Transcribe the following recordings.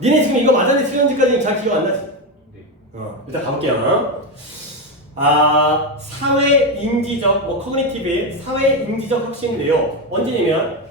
니네 지금 이거 맞았는데 틀렸는지까지 잘 기억 안 나지? 네. 일단 가볼게요. 사회 인지적, 커그니티브의 사회 인지적 혁신인데요. 언제냐면,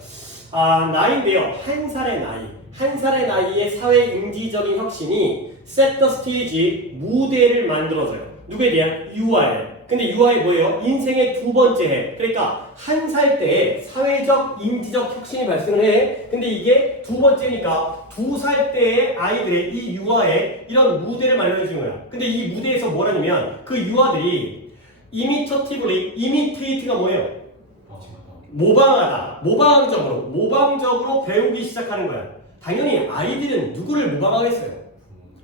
나이인데요. 한 살의 나이에 사회 인지적인 혁신이 set the stage, 무대를 만들어줘요. 누구에 대한? 유아에. 근데 유아에 뭐예요? 인생의 두 번째 해. 그러니까 한 살 때에 사회적 인지적 혁신이 발생을 해. 근데 이게 두 번째니까 2살 때의 아이들의 이 유아에 이런 무대를 마련해주는 거야. 근데 이 무대에서 뭐라냐면 그 유아들이 imitate가 뭐예요? 모방적으로 배우기 시작하는 거야. 당연히 아이들은 누구를 모방하겠어요?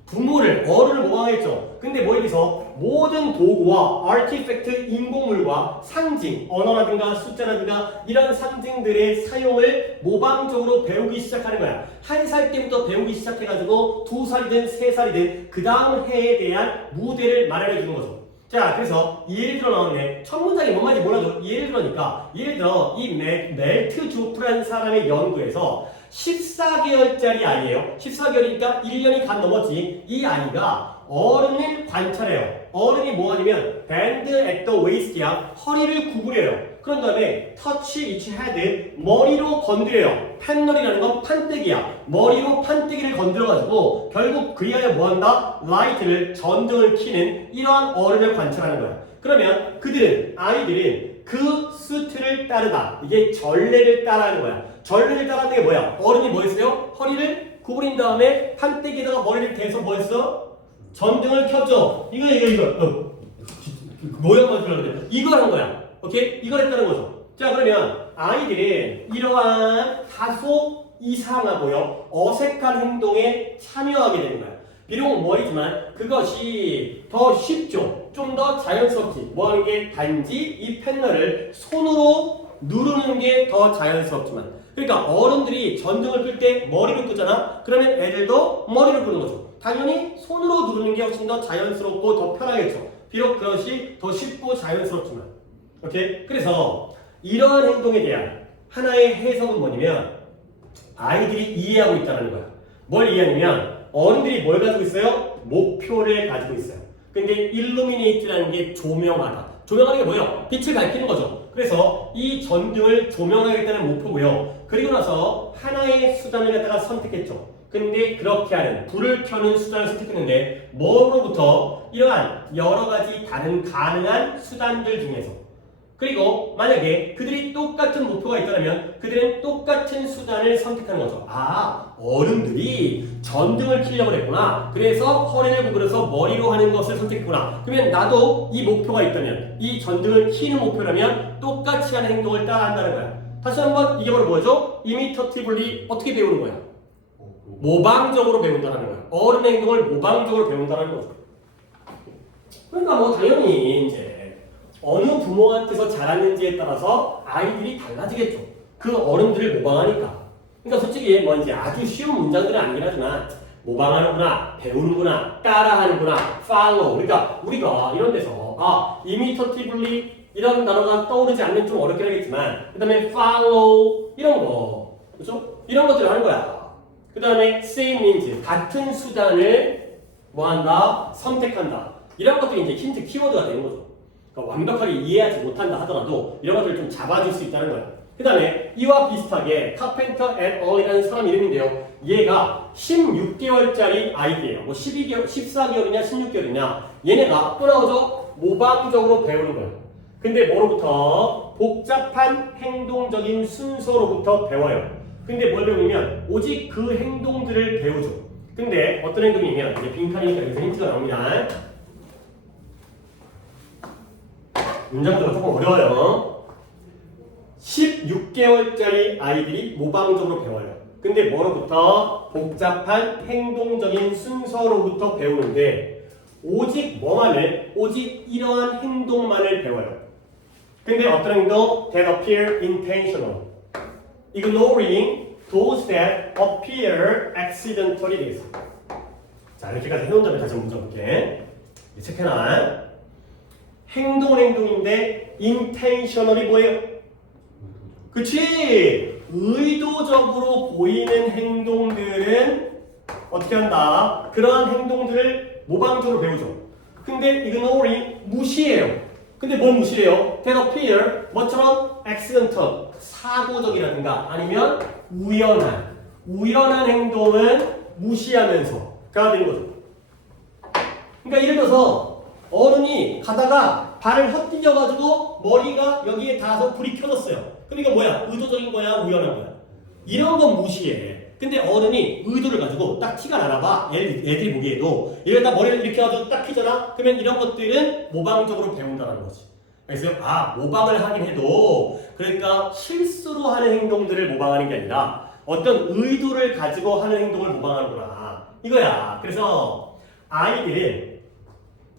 부모를, 어른을 모방하겠죠. 근데 여기서 모든 도구와 아티팩트, 인공물과 상징, 언어라든가 숫자라든가 이런 상징들의 사용을 모방적으로 배우기 시작하는 거야. 한 살 때부터 배우기 시작해가지고 2살이든 3살이든 그 다음 해에 대한 무대를 마련해 주는 거죠. 자, 그래서 예를 들어 나오네. 첫 문장이 뭔 말인지 몰라도 예를 들어 이 멜트 조프라는 사람의 연구에서 14개월짜리 아이예요. 14개월이니까 1년이 간 넘었지. 이 아이가 어른을 관찰해요. 어른이 뭐하냐면 bend at the waist야. 허리를 구부려요. 그런 다음에 touch each head, 머리로 건드려요. 펜널이라는 건 판때기야. 머리로 판때기를 건드려가지고 결국 그리하여 뭐한다? 라이트를, 전등을 켜는 이러한 어른을 관찰하는 거야. 그러면 아이들은 그 수트를 따르다. 이게 전례를 따라하는 거야. 전례를 따라하는 게 뭐야? 어른이 뭐 했어요? 허리를 구부린 다음에 판때기에다가 머리를 대서 뭐 했어? 전등을 켰죠. 이거. 모양만 들었는데 이거 한 거야. 오케이? 이걸 했다는 거죠. 자, 그러면 아이들은 이러한 다소 이상하고요, 어색한 행동에 참여하게 되는 거야. 비록 뭐이지만 그것이 더 쉽죠. 좀 더 자연스럽지. 뭐 하는 게 단지 이 패널을 손으로 누르는 게 더 자연스럽지만. 그러니까 어른들이 전등을 끌 때 머리로 끄잖아. 그러면 애들도 머리로 끄는 거죠. 당연히 손으로 누르는 게 훨씬 더 자연스럽고 더 편하겠죠. 비록 그것이 더 쉽고 자연스럽지만. 오케이? 그래서 이러한 행동에 대한 하나의 해석은 뭐냐면 아이들이 이해하고 있다는 거야. 뭘 이해하냐면 어른들이 뭘 가지고 있어요? 목표를 가지고 있어요. 근데 illuminate라는 게 조명하다. 조명하는 게 뭐예요? 빛을 밝히는 거죠. 그래서 이 전등을 조명하겠다는 목표고요. 그리고 나서 하나의 수단을 갖다가 선택했죠. 근데 그렇게 하는, 불을 켜는 수단을 선택했는데 뭐로부터? 이러한 여러 가지 다른 가능한 수단들 중에서. 그리고 만약에 그들이 똑같은 목표가 있다면 그들은 똑같은 수단을 선택하는 거죠. 어른들이 전등을 켜려고 했구나. 그래서 허리를 구부려서 머리로 하는 것을 선택했구나. 그러면 나도 이 목표가 있다면, 이 전등을 켜는 목표라면 똑같이 하는 행동을 따라한다는 거야. 다시 한번 이게 바로 뭐죠? imitatively 어떻게 배우는 거야? 모방적으로 배운다는 거야. 어른의 행동을 모방적으로 배운다는 거죠. 그러니까 당연히 이제 어느 부모한테서 자랐는지에 따라서 아이들이 달라지겠죠. 그 어른들을 모방하니까. 그러니까 솔직히 이제 아주 쉬운 문장들은 아니긴 하지만 모방하는구나, 배우는구나, 따라하는구나, follow. 그러니까 우리가 이런 데서 imitatively 이런 단어가 떠오르지 않는 좀 어렵긴 하겠지만 그 다음에 follow 이런 거, 그렇죠? 이런 것들을 하는 거야. 그 다음에 same means 같은 수단을 뭐한다? 선택한다. 이런 것들이 이제 힌트 키워드가 되는 거죠. 그러니까 완벽하게 이해하지 못한다 하더라도 이런 것들을 좀 잡아줄 수 있다는 거야. 그 다음에 이와 비슷하게 카펜터 앳 얼이라는 사람 이름인데요. 얘가 16개월짜리 아이들이에요. 12개월, 14개월이냐 16개월이냐 얘네가 또 나오죠? 모방적으로 배우는 거예요. 근데 뭐로부터? 복잡한 행동적인 순서로부터 배워요. 근데 뭘 배우냐면 오직 그 행동들을 배우죠. 근데 어떤 행동이면 이제 빈칸이니까 여기서 힌트가 나옵니다. 문장도가 조금 어려워요. 16개월짜리 아이들이 모방적으로 배워요. 근데 뭐로부터? 복잡한 행동적인 순서로부터 배우는데 오직 뭐만을? 오직 이러한 행동만을 배워요. 근데 어떤 행동? That appear intentional. Ignoring those that appear accidentally 돼있어. 자, 이렇게까지 해놓은 다음에 다시 문장 볼게. 체크해놔. 행동인데 intentionally 뭐예요? 그치? 의도적으로 보이는 행동들은 어떻게 한다. 그러한 행동들을 모방적으로 배우죠. 근데 ignore이 무시해요. 근데 뭘 무시해요? that appear 뭐처럼 accidental 사고적이라든가 아니면 우연한 행동은 무시하면서가 되는 거죠. 그러니까 예를 들어서 어른이 가다가 발을 헛디뎌가지고 머리가 여기에 닿아서 불이 켜졌어요. 그럼 이거 뭐야? 의도적인 거야? 우연한 거야? 이런 건 무시해. 근데 어른이 의도를 가지고 딱 티가 나나 봐. 애들이 보기에도 얘가 딱 머리를 이렇게 가지고 딱 켜잖아? 그러면 이런 것들은 모방적으로 배운다는 거지. 그래서 모방을 하긴 해도 그러니까 실수로 하는 행동들을 모방하는 게 아니라 어떤 의도를 가지고 하는 행동을 모방하는구나. 이거야. 그래서 아이들은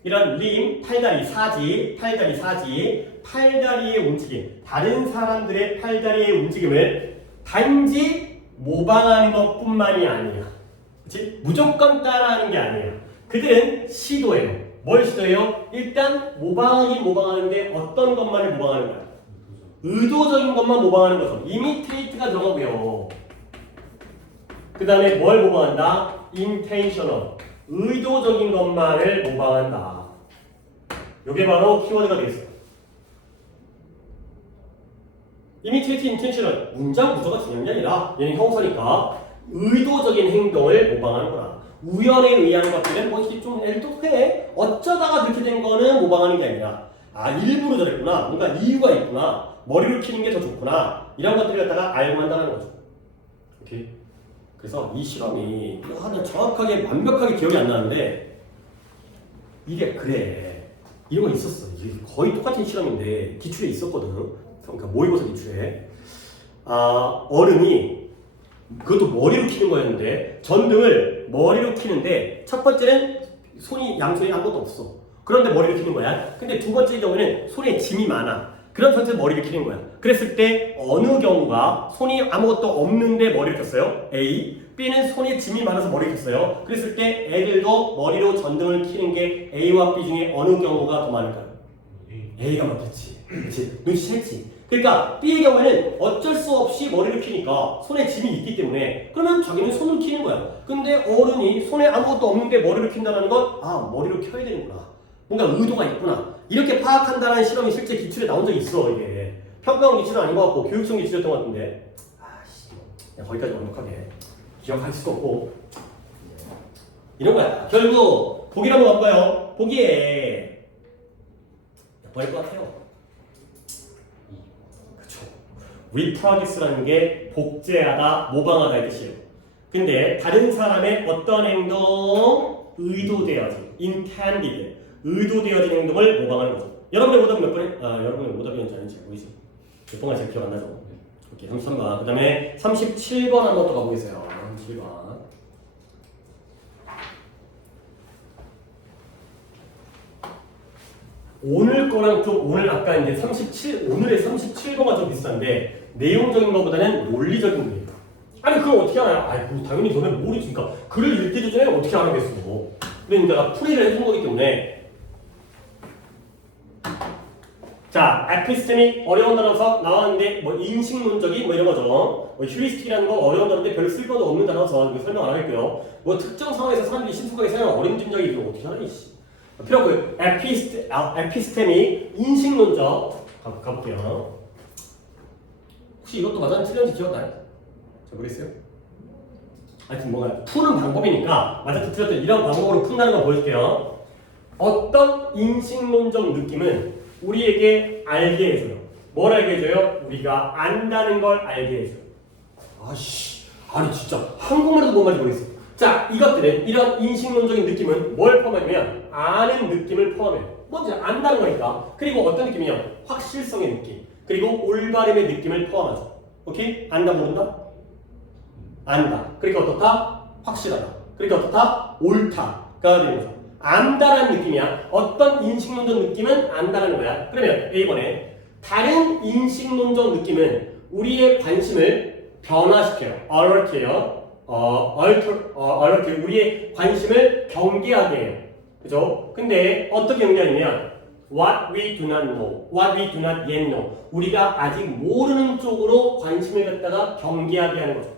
이런 림, 팔다리, 사지, 팔다리의 움직임, 다른 사람들의 팔다리의 움직임을 단지 모방하는 것뿐만이 아니야. 그치? 무조건 따라하는 게 아니에요. 그들은 시도해요. 뭘 시도해요? 일단 모방하는데 어떤 것만을 모방하는 거야? 의도적인 것만 모방하는 거죠. imitate가 들어가고요. 그 다음에 뭘 모방한다? intentional. 의도적인 것만을 모방한다. 이게 바로 키워드가 되겠어요. imitate, intentional. 문장 구조가 중요한 게 아니라 얘는 형사니까 의도적인 행동을 모방하는 거라. 우연에 의한 것들은 뭐 이렇게 좀 애들똑해. 어쩌다가 그렇게 된 거는 모방하는 게 아니라 일부러 저랬구나. 뭔가 이유가 있구나. 머리를 키는 게 더 좋구나. 이런 것들을 갖다가 알고 한다는 거죠. 오케이. 그래서 이 실험이 정확하게 완벽하게 기억이 안 나는데 이게 그래. 이런 거 있었어. 거의 똑같은 실험인데 기출에 있었거든. 그러니까 모의고사 기출에 어른이 그것도 머리로 키는 거였는데 전등을 머리로 키는데 첫 번째는 양손이 아무것도 없어. 그런데 머리를 키는 거야. 근데 두 번째 경우는 손에 짐이 많아. 그런 상태에서 머리를 키는 거야. 그랬을 때 어느 경우가 손이 아무것도 없는데 머리를 켰어요? A. B는 손에 짐이 많아서 머리를 켰어요. 그랬을 때 애들도 머리로 전등을 키는 게 A와 B 중에 어느 경우가 더 많을까요? A가 많겠지. 그렇지? 눈치챘지. 그러니까 B의 경우에는 어쩔 수 없이 머리를 키니까 손에 짐이 있기 때문에 그러면 자기는 손을 키는 거야. 근데 어른이 손에 아무것도 없는데 머리를 킨다는 건 머리를 켜야 되는구나. 뭔가 의도가 있구나. 이렇게 파악한다는 실험이 실제 기출에 나온 적이 있어. 이게 평가원 기출은 아닌 것 같고 교육성 기출이었던 것 같은데 거기까지 완벽하게 기억할 수도 없고 이런 거야. 결국 보기를 한번 가볼까요? 보기에 뭐일 것 같아요? 그쵸. reproduce라는 게 복제하다, 모방하다 이 뜻이에요. 근데 다른 사람의 어떤 행동, 의도되어진, intended, 의도되어진 행동을 모방하는 거죠. 여러분의 오답 몇 번에? 여러분의 오답이었는지 아닌지 모르겠어요. 몇 번가 잘 기억 안 나죠? 오케이, 33번. 그 다음에 37번 한번 또 가보겠어요. 37번. 오늘 거랑 좀 오늘의 37번과 좀 비슷한데 내용적인 것보다는 논리적인 거예요. 아니 그걸 어떻게 알아요? 당연히 저는 모르니까 글을 읽기 전에 어떻게 알아겠어. 그러니까 풀이를 해준 거기 때문에 자, 에피스템이 어려운 단어서 나왔는데 인식론적인 이런 거죠. 휴리스틱이라는 거 어려운 단어인데 별 쓸거도 없는 단어서 설명 안 하겠고요. 특정 상황에서 사람들이 심각하게 생각하는 어림짐작이 이거 어떻게 하니? 필요 없고요. 에피스템이 인식론적 가볼게요. 혹시 이것도 맞았는지 틀렸는지 기억나요? 잘 모르겠어요? 하여튼 뭔가 푸는 방법이니까 맞았든 틀렸든 이런 방법으로 푼다는 거 보여줄게요. 어떤 인식론적 느낌은 우리에게 알게 해줘요. 뭘 알게 해줘요? 우리가 안다는 걸 알게 해줘요. 아니 진짜 한국말도 뭔 말인지 모르겠어요. 자, 이것들은 이런 인식론적인 느낌은 뭘 포함하냐면 아는 느낌을 포함해요. 먼저 안다는 거니까. 그리고 어떤 느낌이냐? 확실성의 느낌. 그리고 올바름의 느낌을 포함하죠. 오케이? 안다 모른다? 안다. 그러니까 어떻다? 확실하다. 그러니까 어떻다? 옳다가 되는 거죠. 안다라는 느낌이야. 어떤 인식론적 느낌은 안다라는 거야. 그러면 A번에 다른 인식론적 느낌은 우리의 관심을 변화시켜요. alert해요. alert, 우리의 관심을 경계하게 해요. 그죠? 근데 어떻게 경계하냐면 what we do not know, what we do not yet know. 우리가 아직 모르는 쪽으로 관심을 갖다가 경계하게 하는 거죠.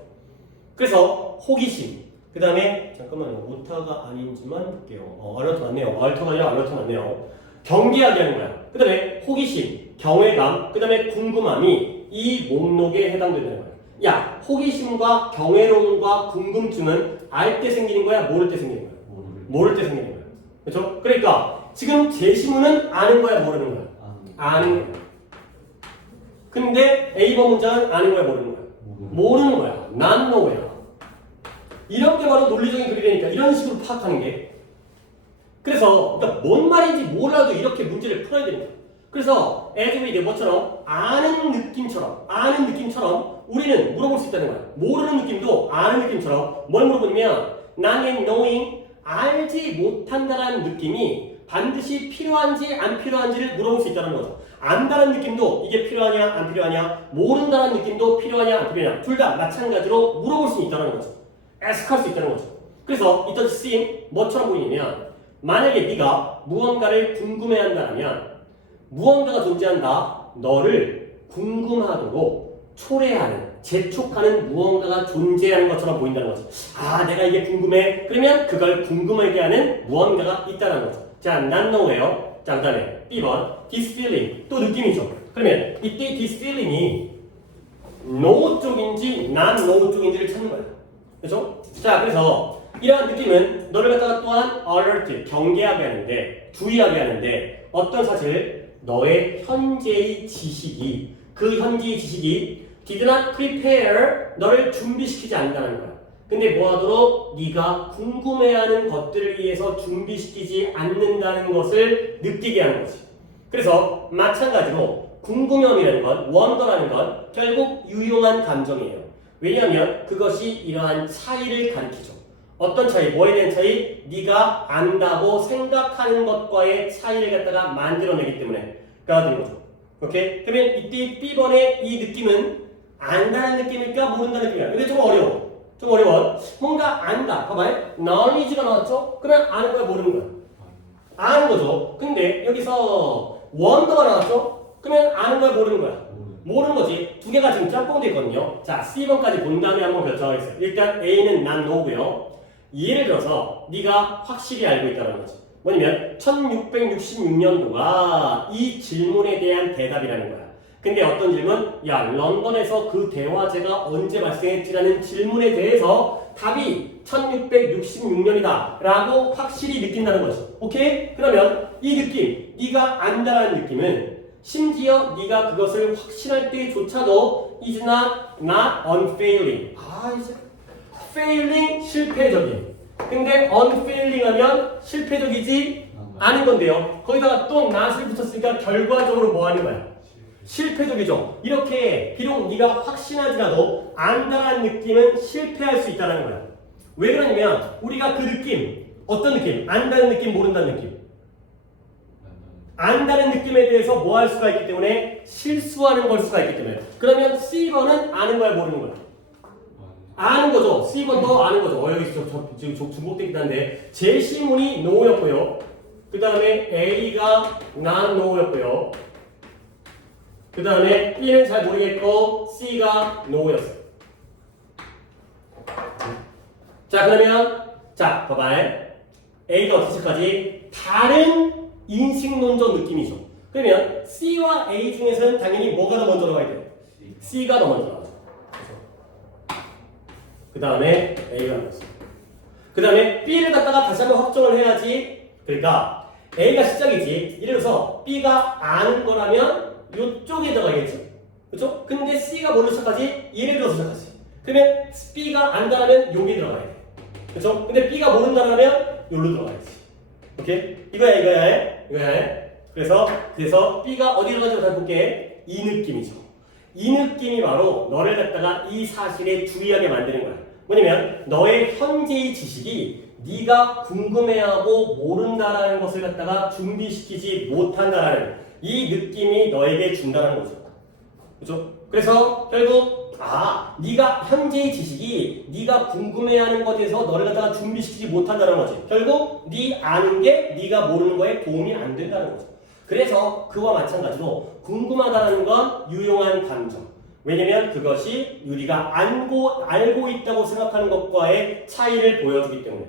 그래서 호기심, 그 다음에 잠깐만요. 오타가 아닌지만 볼게요. 알러트 맞네요. 알터가 아니라 알러트 맞네요. 경계하게 하는 거야. 그 다음에 호기심, 경외감, 그 다음에 궁금함이 이 목록에 해당된다는 거야. 야, 호기심과 경외로움과 궁금증은 알 때 생기는 거야? 모를 때 생기는 거야? 모를 때 생기는 거야. 그렇죠? 그러니까 지금 제시문은 아는 거야? 모르는 거야? 아는 거야. 근데 A번 문장은 아는 거야? 모르는 거야? 모르는 거야. Not know야. 이런 게 바로 논리적인 글이라니까. 이런 식으로 파악하는 게. 그래서 그러니까 뭔 말인지 몰라도 이렇게 문제를 풀어야 됩니다. 그래서 as we 뭐처럼 아는 느낌처럼 우리는 물어볼 수 있다는 거야. 모르는 느낌도 아는 느낌처럼 뭘 물어보냐면 나는 knowing 알지 못한다라는 느낌이 반드시 필요한지 안 필요한지를 물어볼 수 있다는 거죠. 안다는 느낌도 이게 필요하냐 안 필요하냐, 모른다는 느낌도 필요하냐 안 필요하냐, 둘 다 마찬가지로 물어볼 수 있다는 거죠. ask할 수 있다는 거죠. 그래서 it does seem 뭐처럼 보이냐면 만약에 네가 무언가를 궁금해한다면 무언가가 존재한다. 너를 궁금하도록 초래하는, 재촉하는 무언가가 존재하는 것처럼 보인다는 거죠. 아, 내가 이게 궁금해. 그러면 그걸 궁금하게 하는 무언가가 있다는 거죠. 자, not know예요. 자, 그 다음에 B번 this feeling. 또 느낌이죠. 그러면 이때 this feeling이 know 쪽인지 not know 쪽인지를 찾는 거예요. 그렇죠? 자, 그래서 이러한 느낌은 너를 갖다가 또한 alert, 경계하게 하는데, 주의하게 하는데 어떤 사실? 너의 현재의 지식이, 그 현재의 지식이 did not prepare, 너를 준비시키지 않는다는 거야. 근데 뭐하도록? 네가 궁금해하는 것들을 위해서 준비시키지 않는다는 것을 느끼게 하는 거지. 그래서 마찬가지로 궁금함이라는 건, wonder라는 건 결국 유용한 감정이에요. 왜냐하면 그것이 이러한 차이를 가리키죠. 어떤 차이? 뭐에 대한 차이? 네가 안다고 생각하는 것과의 차이를 갖다가 만들어내기 때문에 가 되는 거죠. 오케이? 그러면 이때 B번의 이 느낌은 안다는 느낌일까? 모른다는 느낌일까? 근데 좀 어려워. 좀 어려워. 뭔가 안다. 봐봐요. knowledge가 나왔죠? 그러면 아는 거야? 모르는 거야? 아는 거죠. 근데 여기서 wonder가 나왔죠? 그러면 아는 거야? 모르는 거야? 모르는 거지. 두 개가 지금 짬뽕돼 있거든요. 자, C번까지 본 다음에 한번 결정하겠어요. 일단 A는 not know고요. 예를 들어서 네가 확실히 알고 있다는 거지. 뭐냐면 1666년도가 이 질문에 대한 대답이라는 거야. 근데 어떤 질문? 야, 런던에서 그 대화제가 언제 발생했지라는 질문에 대해서 답이 1666년이다 라고 확실히 느낀다는 거지. 오케이? 그러면 이 느낌, 네가 안다라는 느낌은 심지어 네가 그것을 확신할 때조차도 is not unfailing. 이제 failing 실패적인. 근데 unfailing 하면 실패적이지 않은 건데요. 거기다가 또 not을 붙였으니까 결과적으로 뭐 하는 거야? 실패적이죠. 이렇게 비록 네가 확신하지라도 안다는 느낌은 실패할 수 있다는 거야. 왜 그러냐면 우리가 그 느낌, 어떤 느낌? 안다는 느낌, 모른다는 느낌. 안다는 느낌에 대해서 뭐 할 수가 있기 때문에 실수하는 걸 수가 있기 때문에. 그러면 C번은 아는 거야, 모르는 거야? 아는 거죠. C번도 아는 거죠. 여기 지금 중복되긴 한데 제시문이 no였고요. 그 다음에 A가 not no였고요. 그 다음에 B는 잘 모르겠고 C가 no였어요. 자, 그러면 자, 봐봐요. A가 어떻게 시작하지? 다른 인식론적 느낌이죠. 그러면 C와 A 중에서는 당연히 뭐가 더 먼저 나와야 돼요? C가 더 먼저 나와요. 그 다음에 A가 나왔어요. 그 다음에 B를 갖다가 다시 한번 확정을 해야지. 그러니까 A가 시작이지. 예를 들어서 B가 아는 거라면 이쪽에 들어가겠죠. 그렇죠? 근데 C가 뭘로 시작하지? 예를 들어서 시작하지. 그러면 B가 안다라면 여기 들어가야 돼. 그렇죠? 근데 B가 모른다라면 여기로 들어가야지. 오케이? 이거야. 그래서 B가 어디로 가지고 잘 볼게. 이 느낌이죠. 이 느낌이 바로 너를 갖다가 이 사실에 주의하게 만드는 거야. 뭐냐면 너의 현재의 지식이 네가 궁금해하고 모른다라는 것을 갖다가 준비시키지 못한다라는 이 느낌이 너에게 준다는 거죠. 그렇죠? 그래서 결국 네가 현재의 지식이 네가 궁금해하는 것에서 너를 갖다가 준비시키지 못한다는 거지. 결국 네 아는 게 네가 모르는 거에 도움이 안 된다는 거죠. 그래서 그와 마찬가지로 궁금하다는 건 유용한 감정, 왜냐면 그것이 우리가 알고 있다고 생각하는 것과의 차이를 보여주기 때문에.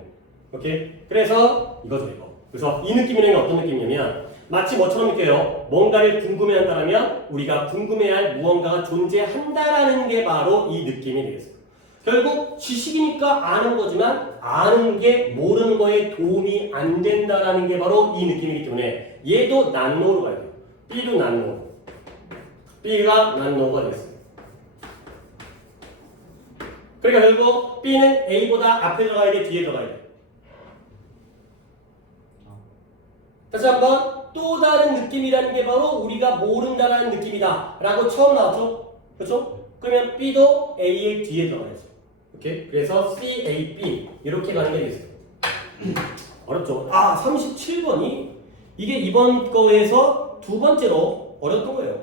오케이? 그래서 이거죠, 이거. 그래서 이 느낌이라는 게 어떤 느낌이냐면 마치 뭐처럼 느껴요? 뭔가를 궁금해한다면 우리가 궁금해할 무언가가 존재한다라는 게 바로 이 느낌이 되겠어요. 결국 지식이니까 아는 거지만 아는 게 모르는 거에 도움이 안 된다라는 게 바로 이 느낌이기 때문에 얘도 난노로 가야 돼요. B도 난노. B가 난노가 되겠어요. 그러니까 결국 B는 A보다 앞에 들어가야 돼, 뒤에 들어가야 돼. 다시 한번 또 다른 느낌이라는 게 바로 우리가 모른다라는 느낌이다 라고 처음 나왔죠? 그렇죠? 그러면 B도 A의 뒤에 들어가야죠. 오케이? 그래서 C, A, B 이렇게 가는 게 되겠어요. 어렵죠? 37번이 이게 이번 거에서 두 번째로 어려웠던 거예요.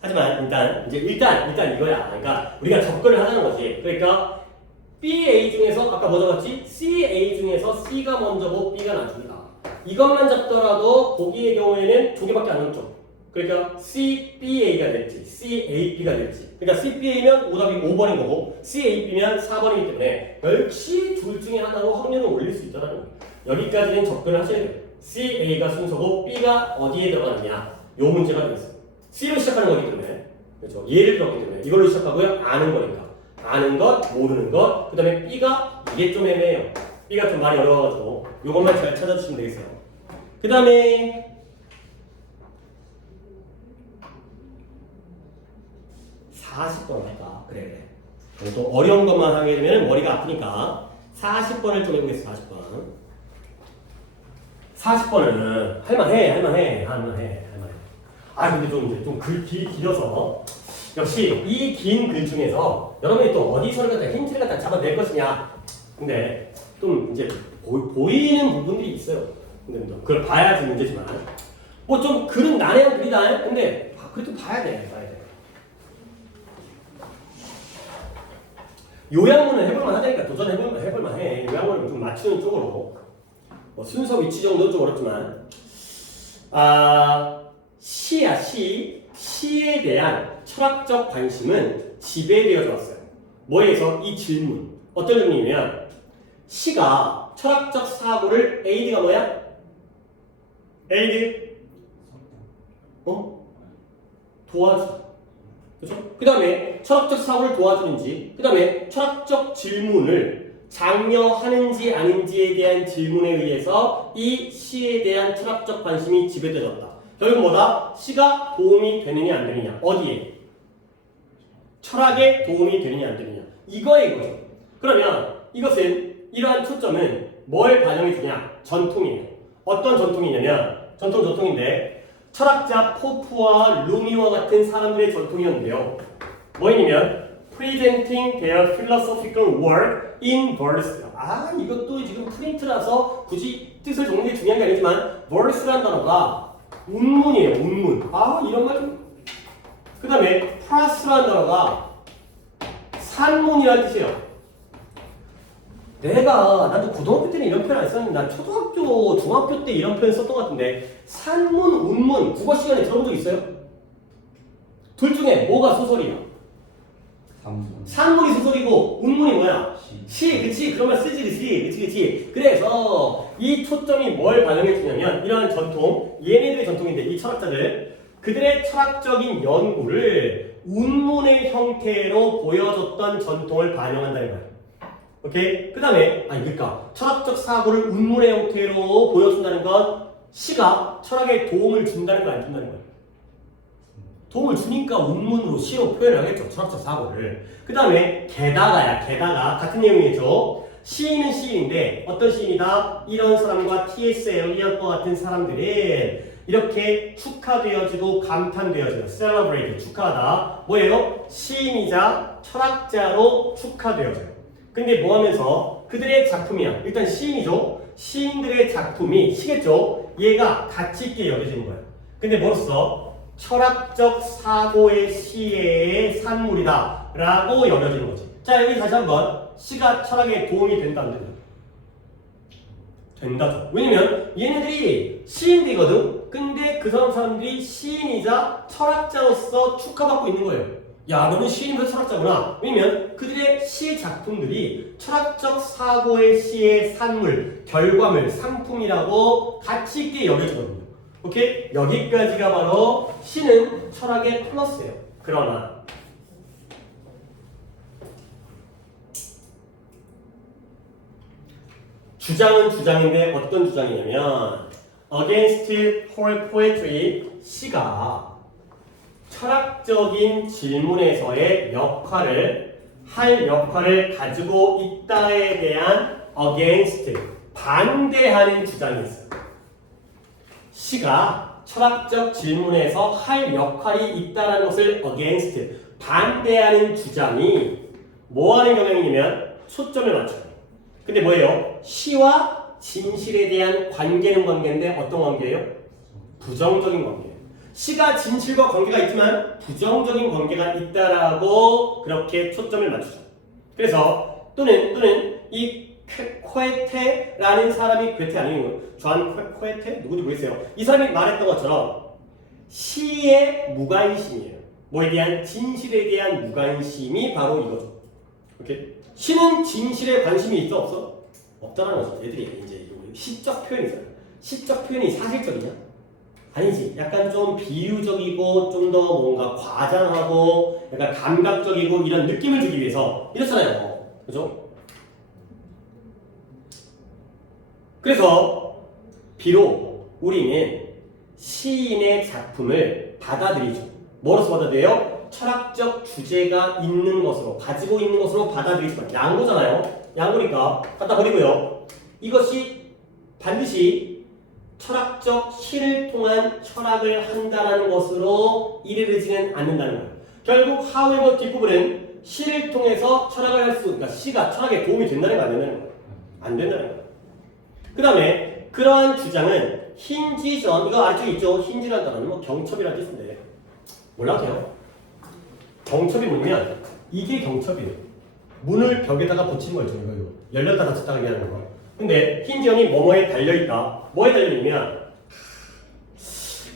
하지만 일단 이거야. 그러니까 우리가 접근을 하자는 거지. 그러니까 BA 중에서 아까 뭐 적었지? CA 중에서 C가 먼저고 B가 나중이다. 이것만 잡더라도 보기의 경우에는 두 개밖에 안 남죠. 그러니까 CBA가 될지 CAB가 될지. 그러니까 CBA면 오답이 5번인 거고 CAB면 4번이기 때문에 역시 둘 중에 하나로 확률을 올릴 수 있다는 거예요. 여기까지는 접근을 하셔야 돼요. CA가 순서고 B가 어디에 들어가느냐. 요 문제가 되겠어요. C로 시작하는 거기 때문에 그렇죠. 예를 들었기 때문에 이걸로 시작하고요. 아는 거니까. 아는 것, 모르는 것. 그 다음에 B가 이게 좀 애매해요. B가 좀 많이 어려워가지고 요것만 잘 찾아주시면 되겠어요. 그 다음에 40번 할까? 그래. 또 어려운 것만 하게 되면 머리가 아프니까 40번을 좀 해보겠습니다. 40번은 할만해. 근데 좀 길이 길어서 역시 이 긴 글 중에서 여러분이 또 어디서를 갖다 힌트를 갖다 잡아낼 것이냐. 근데 좀 이제 보이는 부분들이 있어요. 근데 그걸 봐야지 문제지만 뭐 좀 글은 난해한 글이다. 근데 그래도 봐야 돼. 요양문은 해볼만 하다니까 해볼만 해. 요양문은 좀 맞추는 쪽으로 뭐 순서 위치 정도는 좀 어렵지만 시에 대한 철학적 관심은 지배되어져 왔어요. 뭐에서? 이 질문. 어떤 질문이냐면 시가 철학적 사고를 에이드가 뭐야? 에이드? 도와주다. 그렇죠? 그 다음에 철학적 사고를 도와주는지, 그 다음에 철학적 질문을 장려하는지 아닌지에 대한 질문에 의해서 이 시에 대한 철학적 관심이 지배되어졌다. 결국 뭐다? 시가 도움이 되느냐 안 되느냐. 어디에? 철학에 도움이 되느냐 안 되느냐. 이거예요. 그러면 이것은 이러한 초점은 뭘 반영해 주냐? 전통이에요. 어떤 전통이냐면 전통인데 철학자 포프와 루미와 같은 사람들의 전통이었는데요. 뭐냐면 presenting their philosophical work in verse. 이것도 지금 프린트라서 굳이 뜻을 적는 게 중요한 게 아니지만 verse라는 단어가 운문이에요. 운문. 이런 말 좀. 그 다음에 프라스라는 단어가 산문이라는 뜻이에요. 나도 고등학교 때는 이런 표현 안 썼는데 난 초등학교, 중학교 때 이런 표현 썼던 것 같은데 산문, 운문, 국어 시간에 들어본 적 있어요? 둘 중에 뭐가 소설이야? 산문이 소설이고 운문이 뭐야? 시. 그치? 그러면 쓰지 그치? 그래서 이 초점이 뭘 반영해 주냐면 이러한 전통, 얘네들의 전통인데 이 철학자들 그들의 철학적인 연구를 운문의 형태로 보여줬던 전통을 반영한다는 거예요. 오케이? 그 다음에, 그러니까 철학적 사고를 운문의 형태로 보여준다는 건 시가 철학에 도움을 준다는 거 안 준다는 거예요. 도움을 주니까 운문으로 시로 표현을 하겠죠. 철학적 사고를. 그 다음에 게다가 같은 내용이겠죠. 시인은 시인인데 어떤 시인이다? 이런 사람과 T.S. 엘리엇과 같은 사람들은 이렇게 축하되어지고 감탄되어지고 celebrate 축하하다. 뭐예요? 시인이자 철학자로 축하되어져요. 근데 뭐 하면서 그들의 작품이야. 일단 시인이죠. 시인들의 작품이 시겠죠. 얘가 가치 있게 여겨지는 거야. 근데 뭐로써? 철학적 사고의 시의 산물이다 라고 여겨지는 거지. 자, 여기 다시 한번 시가 철학에 도움이 된다 안 된다? 된다죠. 왜냐면 얘네들이 시인들이거든. 근데 그 사람들이 시인이자 철학자로서 축하받고 있는 거예요. 야, 너는 시인이면서 철학자구나. 왜냐면 그들의 시 작품들이 철학적 사고의 시의 산물, 결과물, 상품이라고 가치 있게 여겨지거든요. 오케이? 여기까지가 바로 시는 철학의 플러스예요. 그러나 주장은 주장인데 어떤 주장이냐면 against poetry, 시가 철학적인 질문에서의 할 역할을 가지고 있다에 대한 against, 반대하는 주장이 있어요. 시가 철학적 질문에서 할 역할이 있다는 것을 against, 반대하는 주장이 뭐하는 경향이냐면 초점을 맞춰요. 근데 뭐예요? 시와 진실에 대한 관계는 관계인데 어떤 관계예요? 부정적인 관계예요. 시가 진실과 관계가 있지만 부정적인 관계가 있다라고 그렇게 초점을 맞추죠. 그래서 또는 이 코에테라는 사람이 괴테 아니에요. 존 코에테? 누구지 모르겠어요. 이 사람이 말했던 것처럼 시의 무관심이에요. 뭐에 대한 진실에 대한 무관심이 바로 이거죠. 오케이? 시는 진실에 관심이 있어 없어? 없다는 거죠. 애들이 이제 시적 표현이잖아. 시적 표현이 사실적이냐? 아니지. 약간 좀 비유적이고 좀 더 뭔가 과장하고 약간 감각적이고 이런 느낌을 주기 위해서 이렇잖아요. 그죠? 그래서 비록 우리는 시인의 작품을 받아들이죠. 뭐로서 받아들여요? 철학적 주제가 있는 것으로, 가지고 있는 것으로 받아들이지만 양보잖아요. 양보니까 갖다 버리고요. 이것이 반드시 철학적 시를 통한 철학을 한다는 것으로 이르지는 않는다는 거예요. 결국 however 뒷부분은 시를 통해서 철학을 할 수, 그러니까 시가 철학에 도움이 된다는 거 안 된다는 거예요. 안 된다는 거예요. 그 다음에 그러한 주장은 힌지전, 이거 아래쪽에 있죠. 힌지라는 단어는 뭐 경첩이라는 뜻인데 몰라도 경첩이 뭐냐면 이게 경첩이에요. 문을 벽에다가 붙이는 거죠. 이거 열렸다 닫혔다 얘기하는 거. 근데 힌지언이 뭐뭐에 달려있다. 뭐에 달려있냐?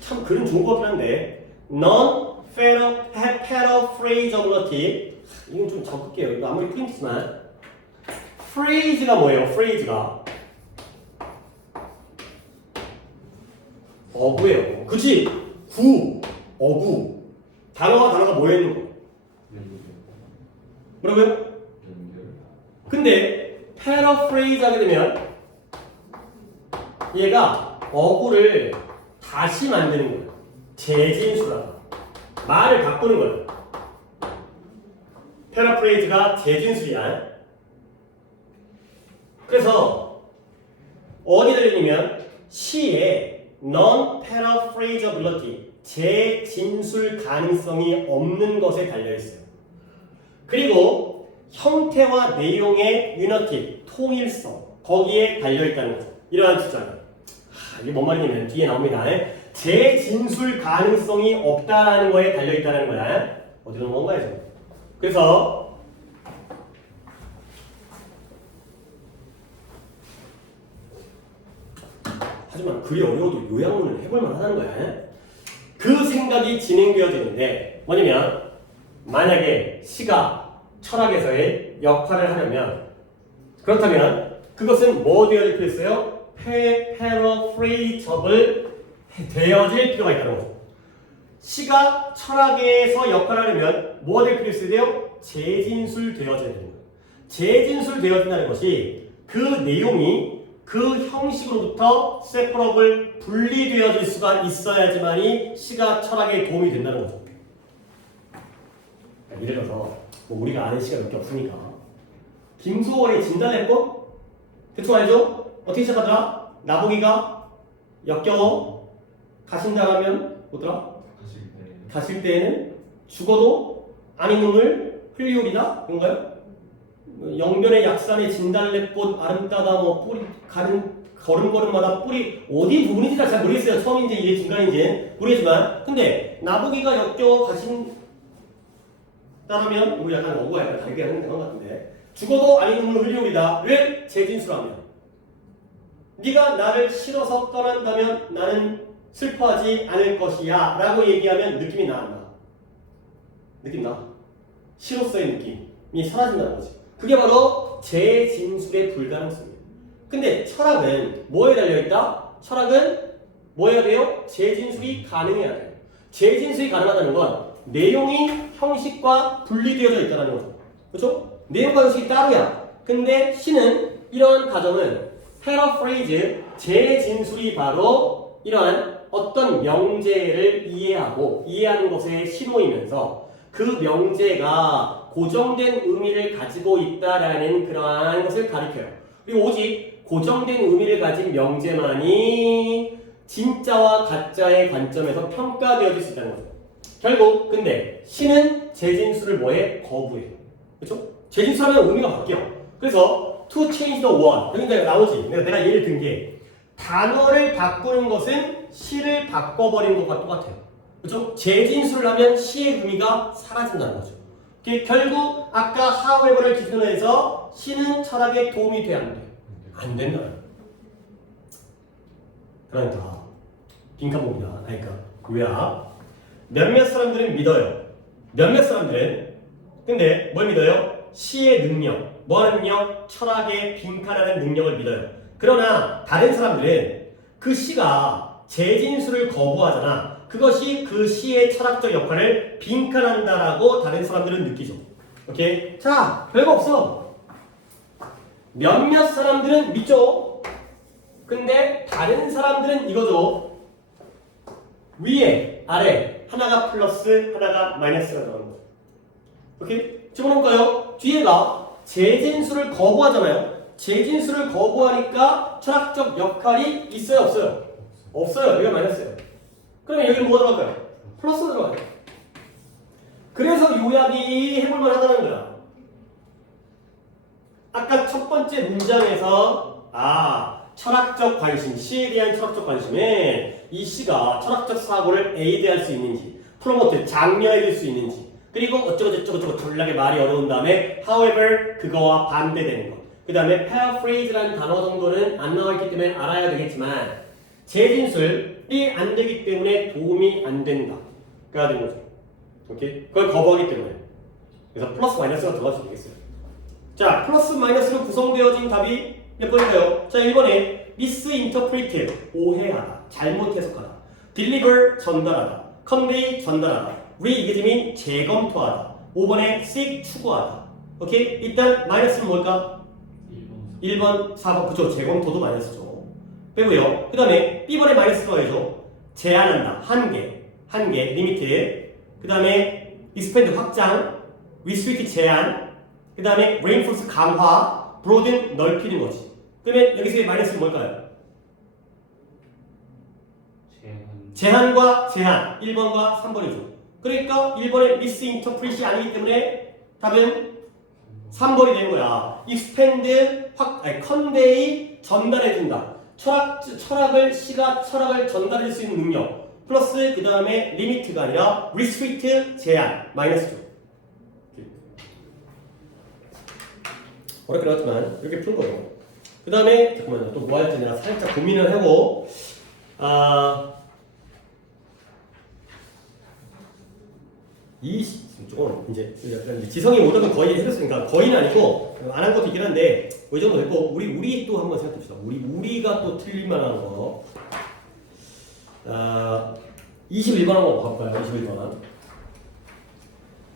참 글은 좋은 것 같긴 한데 non-paraphraseability, 이건 좀 적을게요. 이거 아무리 프린트지만 phrase가 뭐예요? phrase가 어구예요. 그치? 어구. 단어가 모여있는 거. 뭐라고요? 근데 paraphrase 하게 되면 얘가 어구를 다시 만드는 거예요. 재진수라고. 말을 바꾸는 거예요. paraphrase가 재진수야. 그래서 어디 들리냐면 시에 non-paraphrasability, 재진술 가능성이 없는 것에 달려있어요. 그리고 형태와 내용의 unity, 통일성, 거기에 달려있다는 거죠. 이러한 주장. 이게 뭔 말이냐면 뒤에 나옵니다. 재진술 가능성이 없다는 거에 달려있다는 거야. 어디로 넘어간 거야? 그래서 하지만 글이 어려워도 요약문을 해볼만 하다는 거야. 그 생각이 진행되어지는데 뭐냐면 만약에 시가 철학에서의 역할을 하려면 그렇다면 그것은 뭐 되어질 필요 있어요? paraphrasable 되어질 필요가 있다는 거죠. 시가 철학에서 역할을 하려면 뭐 될 필요 있어요? 재진술 되어져야 되는 거예요. 재진술 되어진다는 것이 그 내용이 그 형식으로부터 separable, 분리되어질 수가 있어야지만이 시가 철학에 도움이 된다는 거죠. 예를 들어서 뭐 우리가 아는 시가 몇 개 없으니까 김소월의 진달래꽃? 대충 알죠? 어떻게 시작하더라? 나보기가 역겨워 가신다라면 뭐더라? 가실 때에는 죽어도 아닌 눈물 흘리오리다? 그런가요? 영변의 약산의 진달래꽃 아름다다 뭐 뿌리 가는 걸음걸음마다 뿌리 어디 부분인지 잘 모르겠어요. 처음인지 이게 중간인지 모르겠지만 근데 나보기가 역겨워 가신다라면 우리 약간 어구가 약간 다르게 하는 것 같은데 죽어도 아닌 눈물 흘리오리다를 재진술하면 네가 나를 싫어서 떠난다면 나는 슬퍼하지 않을 것이야 라고 얘기하면 느낌이 나안나? 느낌 나? 시로서의 느낌이 사라진다는 거지. 그게 바로 재진술의 불가능성이에요. 근데 철학은 뭐에 달려있다? 철학은 뭐 해야 돼요? 재진술이 가능해야 돼요. 재진술이 가능하다는 건 내용이 형식과 분리되어져 있다는 거죠. 그렇죠? 내용과 형식이 따로야. 근데 시는 이러한 가정은 패러프레이즈, 재진술이 바로 이러한 어떤 명제를 이해하는 것의 신호이면서 그 명제가 고정된 의미를 가지고 있다라는 그러한 것을 가리켜요. 그리고 오직 고정된 의미를 가진 명제만이 진짜와 가짜의 관점에서 평가되어질 수 있다는 거죠. 결국 근데 시는 재진술을 뭐해? 거부해요. 그렇죠? 재진술하면 의미가 바뀌어. 그래서 to change the word 그러니까 나오지. 내가 예를 든 게 단어를 바꾸는 것은 시를 바꿔버리는 것과 똑같아요. 그렇죠? 재진술을 하면 시의 의미가 사라진다는 거죠. 결국 아까 however를 기준으로 해서 시는 철학에 도움이 돼야 안 돼? 안 된다. 그러니까 빈칸봅니다. 그러니까 왜야? 몇몇 사람들은 믿어요. 몇몇 사람들은 근데 뭘 믿어요? 시의 능력, 뭐하는 능력? 철학의 빈칸하는 능력을 믿어요. 그러나 다른 사람들은 그 시가 재진술을 거부하잖아. 그것이 그 시의 철학적 역할을 빈칸한다라고 다른 사람들은 느끼죠. 오케이? 자, 별거 없어. 몇몇 사람들은 믿죠. 근데 다른 사람들은 이거죠. 위에, 아래, 하나가 플러스, 하나가 마이너스가 들어가는 거죠. 오케이? 집어넣을까요? 뒤에가 재진술을 거부하잖아요. 재진술을 거부하니까 철학적 역할이 있어요, 없어요? 없어요. 여기가 마이너스예요. 그러면 여기는 뭐가 들어갈까요? 플러스 들어가요. 그래서 요약이 해볼만 하다는 거야. 아까 첫 번째 문장에서 철학적 관심, 시에 대한 철학적 관심에 이 시가 철학적 사고를 에이드할 수 있는지, 프로모트, 장려해줄 수 있는지, 그리고 어쩌고저쩌고 졸라게 말이 어려운 다음에 however 그거와 반대되는 것. 그 다음에 paraphrase라는 단어 정도는 안 나와있기 때문에 알아야 되겠지만 재진술이 안 되기 때문에 도움이 안 된다. 그래야 되는 거죠. 오케이? 그걸 거부하기 때문에. 그래서 플러스 마이너스가 들어갈 수 있겠어요. 자, 플러스 마이너스로 구성되어진 답이 몇 번인가요? 자, 1번에 misinterpret, 오해하다, 잘못 해석하다, deliver, 전달하다, convey, 전달하다, re-examine, 재검토하다, 5번에 seek, 추구하다. 오케이? 일단 마이너스는 뭘까? 1번, 4번, 그쵸? 재검토도 마이너스죠. 빼고요. 그 다음에 B번에 마이너스 들어가야죠. 제한한다, 한계, 리미트. 그 다음에 expand, 확장, restrict, 제한. 그 다음에 reinforce, 강화, broaden, 넓히는 거지. 그러면 여기서의 마이너스는 뭘까요? 제한과 제한, 1번과 3번이죠. 그러니까 1번의 misinterpret이 아니기 때문에 답은 3번이 되는 거야. expand, convey, 전달해준다. 시가 철학을 전달할 수 있는 능력. 플러스 그 다음에 limit가 아니라 restrict, 제한, 마이너스죠. 어렵긴 하지만 이렇게 푼 거예요. 그 다음에 잠깐만요. 또 뭐 할지 내가 살짝 고민을 하고 조금 이제 지성이 오답은 거의 해줬으니까 거의는 아니고 안 한 것도 있긴 한데 이 정도 됐고 우리 또 한번 생각해봅시다. 우리가 또 틀릴만한 거 21번 한번 봐볼까요? 21번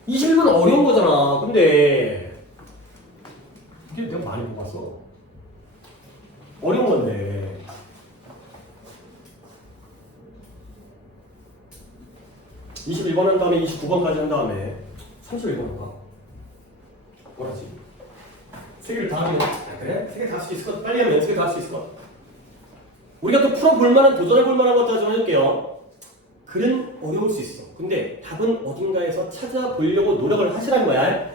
21번 어려운 거잖아. 근데 이게 내가 많이 못 봤어. 어려운 건데. (21번) 한 다음에 29번까지 한 다음에 31번 할까? 뭐라지? 세 개를 다 하면 그래? 세 개 다 할 수 있을 것 같아. 빨리 하면 세 개 다 할 수 있을 것 같아. 우리가 또 풀어볼 만한, 도전해볼 만한 것들 좀 해줄게요. 글은 어려울 수 있어. 근데 답은 어딘가에서 찾아보려고 노력을 하시라는 거야.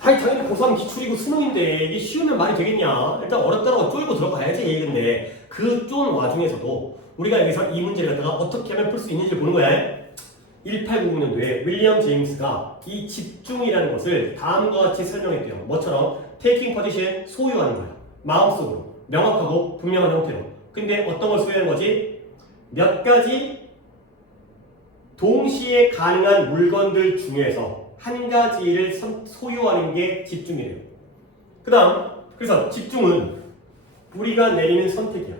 당연히 고3 기출이고 수능인데 이게 쉬우면 말이 되겠냐? 일단 어렵다고 쫄고 들어가야지. 근데 그 쫀 와중에서도 우리가 여기서 이 문제를 갖다가 어떻게 하면 풀 수 있는지 보는 거야. 1890년도에 윌리엄 제임스가 이 집중이라는 것을 다음과 같이 설명했대요. 뭐처럼 taking position, 소유하는 거야. 마음속으로 명확하고 분명한 형태로. 근데 어떤 걸 소유하는 거지? 몇 가지 동시에 가능한 물건들 중에서 한 가지 일을 소유하는 게 집중이에요. 그 다음, 그래서 집중은 우리가 내리는 선택이야.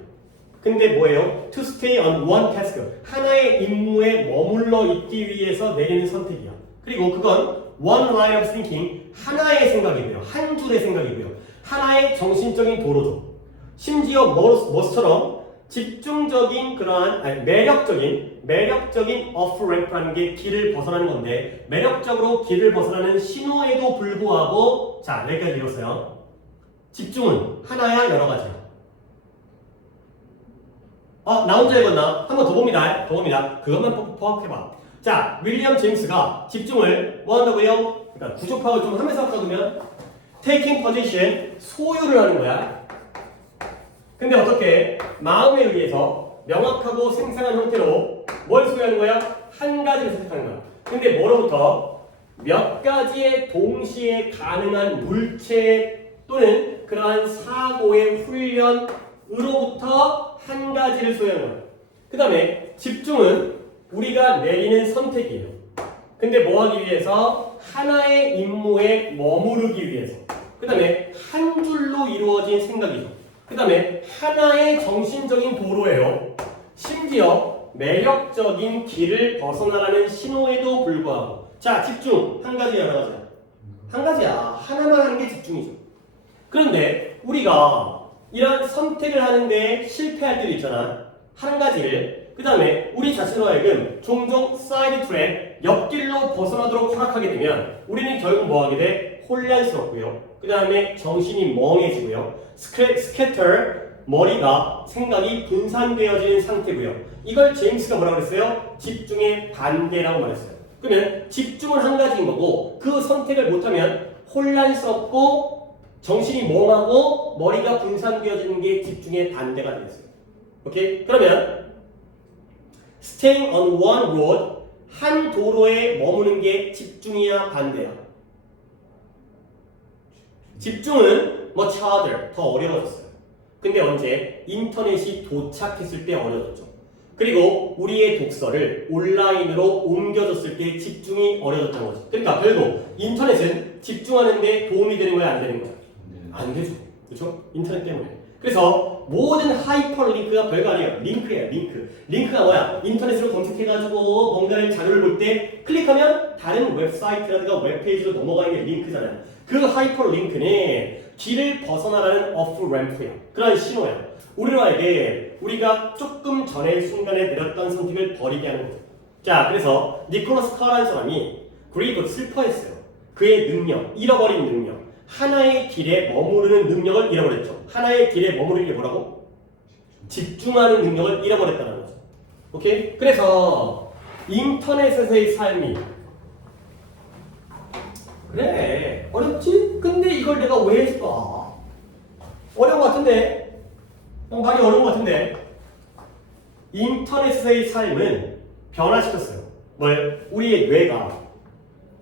근데 뭐예요? To stay on one task. 하나의 임무에 머물러 있기 위해서 내리는 선택이야. 그리고 그건 one line of thinking. 하나의 생각이고요. 한 줄의 생각이고요. 하나의 정신적인 도로죠. 심지어 뭐처럼 집중적인 그러한 매력적인 off ramp라는 게 길을 벗어나는 건데 매력적으로 길을 벗어나는 신호에도 불구하고 자 여기까지 읽었어요. 집중은 하나야 여러 가지야. 나 혼자 읽었나? 한 번 더 봅니다. 그것만 포함해봐. 자, 윌리엄 제임스가 집중을 뭐 한다고요? 그러니까 구조 파악을 좀 하면서 바꾸면 taking position, 소유를 하는 거야. 근데 어떻게? 마음에 의해서 명확하고 생생한 형태로 뭘 소유하는 거야? 한 가지를 선택하는 거야. 근데 뭐로부터? 몇 가지의 동시에 가능한 물체 또는 그러한 사고의 훈련으로부터 한 가지를 소유하는 거야. 그 다음에 집중은 우리가 내리는 선택이에요. 근데 뭐 하기 위해서? 하나의 임무에 머무르기 위해서. 그 다음에 한 줄로 이루어진 생각이죠. 그 다음에 하나의 정신적인 도로예요. 심지어 매력적인 길을 벗어나라는 신호에도 불구하고. 자, 집중. 한 가지야, 여러 가지야? 한 가지야. 하나만 하는 게 집중이죠. 그런데 우리가 이런 선택을 하는데 실패할 때도 있잖아. 한 가지를. 그 다음에 우리 자신으로 하여금 종종 사이드 트랙, 옆길로 벗어나도록 허락하게 되면 우리는 결국 뭐 하게 돼? 혼란스럽고요. 그 다음에 정신이 멍해지고요. 스캐터, 머리가, 생각이 분산되어지는 상태고요. 이걸 제임스가 뭐라고 그랬어요? 집중의 반대라고 말했어요. 그러면 집중은 한 가지인 거고 그 선택을 못하면 혼란스럽고 정신이 멍하고 머리가 분산되어지는 게 집중의 반대가 되겠어요. 오케이? 그러면 staying on one road, 한 도로에 머무는 게 집중이야 반대야? 집중은 much harder, 더 어려워졌어요. 근데 언제? 인터넷이 도착했을 때 어려졌죠. 그리고 우리의 독서를 온라인으로 옮겨줬을 때 집중이 어려졌던 거죠. 그러니까 결국 인터넷은 집중하는 데 도움이 되는 거야 안 되는 거야? 안 되죠. 그렇죠? 인터넷 때문에. 그래서 모든 하이퍼링크가 별거 아니에요. 링크예요. 링크가 뭐야? 인터넷으로 검색해가지고 뭔가를 자료를 볼 때 클릭하면 다른 웹사이트라든가 웹페이지로 넘어가는 게 링크잖아요. 그 하이퍼링크는 길을 벗어나라는 off ramp야. 그런 신호야. 우리로 하여금 우리가 조금 전에 순간에 내렸던 선택을 버리게 하는 거죠. 자, 그래서 니콜라스 카라는 사람이 그리고 슬퍼했어요. 그의 능력, 잃어버린 능력. 하나의 길에 머무르는 능력을 잃어버렸죠. 하나의 길에 머무르는 게 뭐라고? 집중하는 능력을 잃어버렸다는 거죠. 오케이? 그래서 인터넷에서의 삶이 그래 어렵지? 근데 이걸 내가 왜 했을까? 어려운 것 같은데? 많이 어려운 것 같은데? 인터넷에서의 삶은 변화시켰어요. 뭘? 우리의 뇌가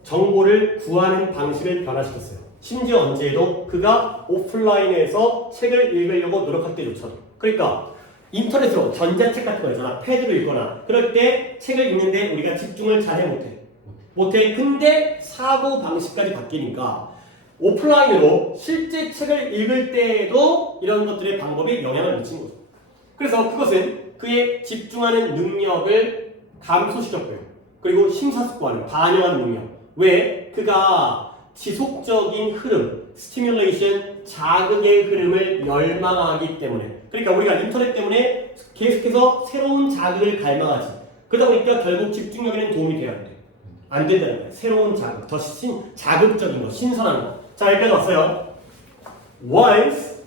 정보를 구하는 방식을 변화시켰어요. 심지어 언제에도 그가 오프라인에서 책을 읽으려고 노력할 때조차도. 그러니까 인터넷으로 전자책 같은 거 있잖아. 패드로 읽거나 그럴 때 책을 읽는데 우리가 집중을 잘해 못해. 근데 사고 방식까지 바뀌니까 오프라인으로 실제 책을 읽을 때에도 이런 것들의 방법이 영향을 미친 거죠. 그래서 그것은 그의 집중하는 능력을 감소시켰고요. 그리고 심사숙고하는, 반영하는 능력. 왜? 그가 지속적인 흐름, 스티뮬레이션, 자극의 흐름을 열망하기 때문에. 그러니까 우리가 인터넷 때문에 계속해서 새로운 자극을 갈망하지. 그러다 보니까 결국 집중력에는 도움이 돼야 돼. 안 된다는 거예요. 새로운 자극, 더 자극적인 거, 신선한 거. 자, 여기까지 왔어요. Once,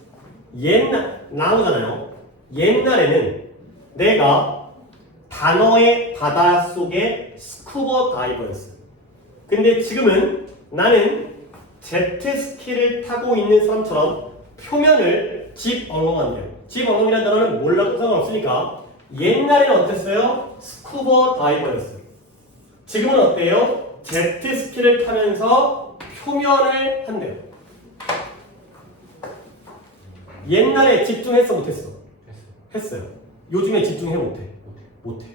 나오잖아요. 옛날에는 내가 단어의 바닷속에 스쿠버 다이버였어요. 근데 지금은 나는 제트스키를 타고 있는 사람처럼 표면을 집엉엉한대요. 집엉엉이라는 단어는 몰라도 상관없으니까 옛날에는 어땠어요? 스쿠버 다이버였어요. 지금은 어때요? 제트스키를 타면서 표면을 한대요. 옛날에 집중했어 못했어? 했어요. 요즘에 집중해 못해? 못해.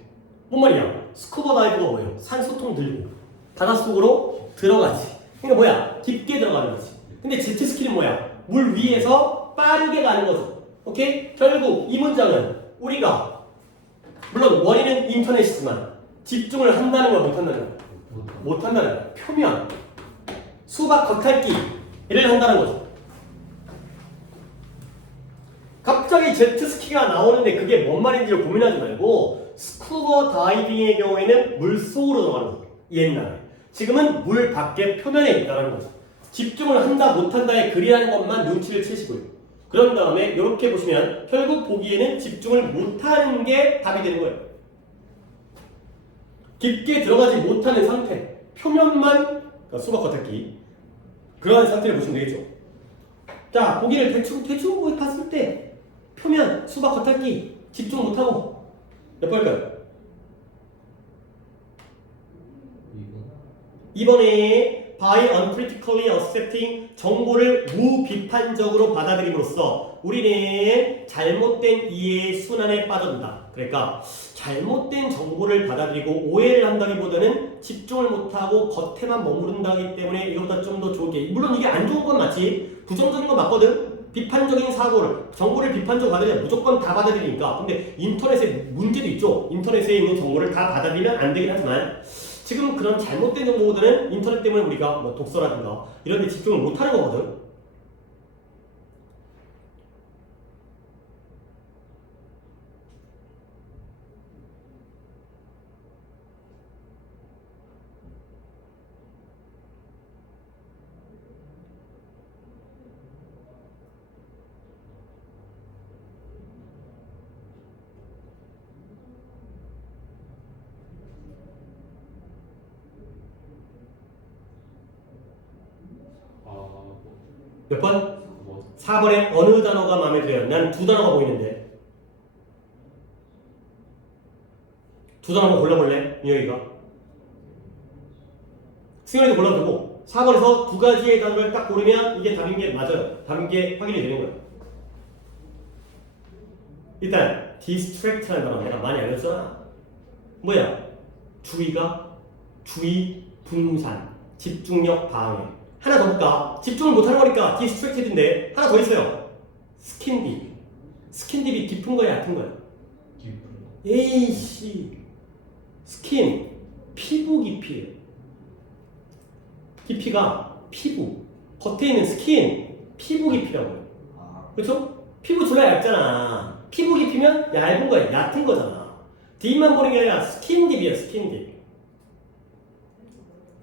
뭔 말이야? 스쿠버 다이버가 뭐예요? 산소통 들고 바닷속으로 들어가지. 그러니까 뭐야? 깊게 들어가는 거지. 근데 제트스키는 뭐야? 물 위에서 빠르게 가는 거죠. 오케이? 결국 이 문장은 우리가 물론 원인은 인터넷이지만 집중을 한다는 거 못한다는 거야. 못한다는 거야. 표면 수박 겉핥기를 한다는 거죠. 갑자기 제트스키가 나오는데 그게 뭔 말인지를 고민하지 말고 스쿠버 다이빙의 경우에는 물속으로 들어가는 거죠. 옛날에. 지금은 물 밖에 표면에 있다는 거죠. 집중을 한다 못한다에 그리하는 것만 눈치를 채시고요. 그런 다음에 이렇게 보시면 결국 보기에는 집중을 못하는 게 답이 되는 거예요. 깊게 들어가지 못하는 상태, 표면만 그러니까 수박 겉핥기 그러한 상태를 보시면 되겠죠. 자, 보기를 대충 보기 봤을 때 표면, 수박 겉핥기 집중 못하고 몇 번일까요? 2번에 by uncritically accepting 정보를 무비판적으로 받아들임으로써 우리는 잘못된 이해의 순환에 빠져든다. 그러니까 잘못된 정보를 받아들이고 오해를 한다기보다는 집중을 못하고 겉에만 머무른다기 때문에 이거보다 좀 더 좋게 물론 이게 안 좋은 건 맞지 부정적인 건 맞거든. 비판적인 사고를 정보를 비판적으로 받아들이면 무조건 다 받아들이니까. 근데 인터넷에 문제도 있죠. 인터넷에 있는 정보를 다 받아들이면 안 되긴 하지만 지금 그런 잘못된 정보들은 인터넷 때문에 우리가 뭐 독서라든가 이런 데 집중을 못하는 거거든. 몇 번? 4번에 어느 단어가 마음에 들어요? 난 두 단어가 보이는데 두 단어 한번 골라볼래? 민혁이가 승현이도 골라도 되고 4번에서 두 가지의 단어를 딱 고르면 이게 답인 게 맞아요. 답인 게 확인이 되는 거예요. 일단 distract라는 단어 내가 많이 알려줬잖아. 뭐야? 주의, 분산, 집중력 방해. 하나 더 볼까? 집중을 못하는 거니까 distracted인데 하나 더 있어요. 스킨딥. 스킨딥이 깊은 거야 얕은 거야? 깊은 거. 에이씨. 스킨. 피부 깊이에요. 깊이가 피부. 겉에 있는 스킨. 피부 깊이라고요. 그렇죠? 피부 졸라 얇잖아. 피부 깊이면 얇은 거야. 얕은 거잖아. 딥만 보는 게 아니라 스킨딥이야. 스킨딥.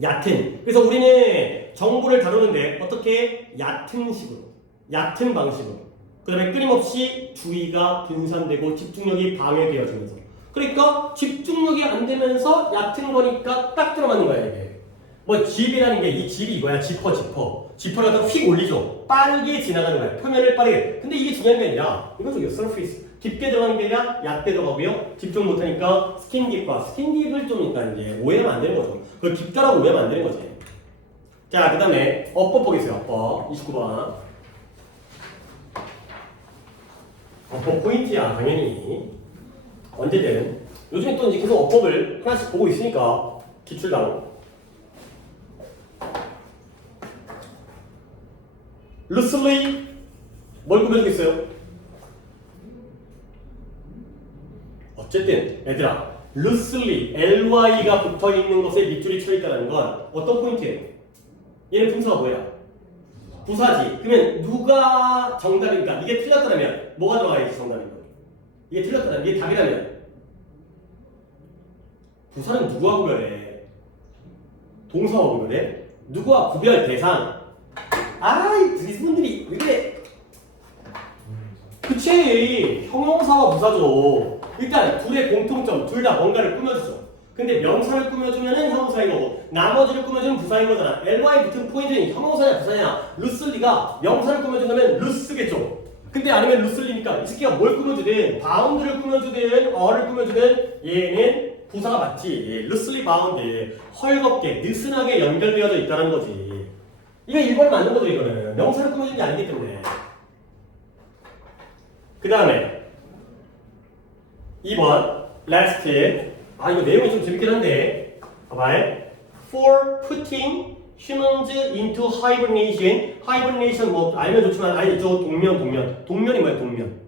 얕은. 그래서 우리는 정보를 다루는데 어떻게 얕은 식으로, 얕은 방식으로. 그 다음에 끊임없이 주의가 분산되고 집중력이 방해되어지면서. 그러니까 집중력이 안 되면서 얕은 거니까 딱 들어맞는 거야 이게. 뭐 집이라는 게 이 집이 이거야. 지퍼를 갖다 휙 올리죠. 빠르게 지나가는 거야. 표면을 빠르게. 근데 이게 중요한 게 아니라 이건 저기 서페이스. 깊게 들어가는 게 아니라 얕게 들어가고요. 집중 못하니까 스킨딥과 스킨딥을 좀 그러니까 이제 오해하면 안 되는 거죠. 그걸 깊다라고 오해하면 안 되는 거지. 자, 그 다음에 어법 보겠어요. 어법 29번. 어법 포인트야 당연히. 언제든. 요즘에 또 이제 계속 어법을 하나씩 보고 있으니까 기출당. 루슬리 뭘 꾸며주겠어요? 어쨌든 얘들아 루슬리 ly가 붙어있는 것에 밑줄이 쳐있다는 건 어떤 포인트예요? 얘는 분사가 뭐야? 부사지. 그러면 누가 정답인가? 이게 틀렸다면 뭐가 들어가야지 정답인 거예요? 이게 틀렸다면 이게 답이라면 부사는 누구와 구별해? 동사와 구별해? 누구와 구별 대상? 아이 분들이 왜 그래? 그치 형용사와 부사죠. 일단 둘의 공통점 둘 다 뭔가를 꾸며주죠. 근데 명사를 꾸며주면은 형용사인 거고 나머지를 꾸며주면 부사인 거잖아. ly 붙은 포인트는 형용사냐 부사냐. 루슬리가 명사를 꾸며준다면 루스겠죠. 근데 아니면 루슬리니까 이 새끼가 뭘 꾸며주든 바운드를 꾸며주든 어를 꾸며주든 얘는 부사가 맞지. 루슬리 바운드 헐겁게 느슨하게 연결되어져 있다는 거지. 이거 1번 맞는 거죠. 이거는 명사를 꾸며준 게 아니기 때문에. 그 다음에 2번 last. 이거 내용이 좀 재밌긴 한데 봐봐요. For putting humans into hibernation. hibernation 뭐 알면 좋지만 알죠. 동면이 뭐야? 동면.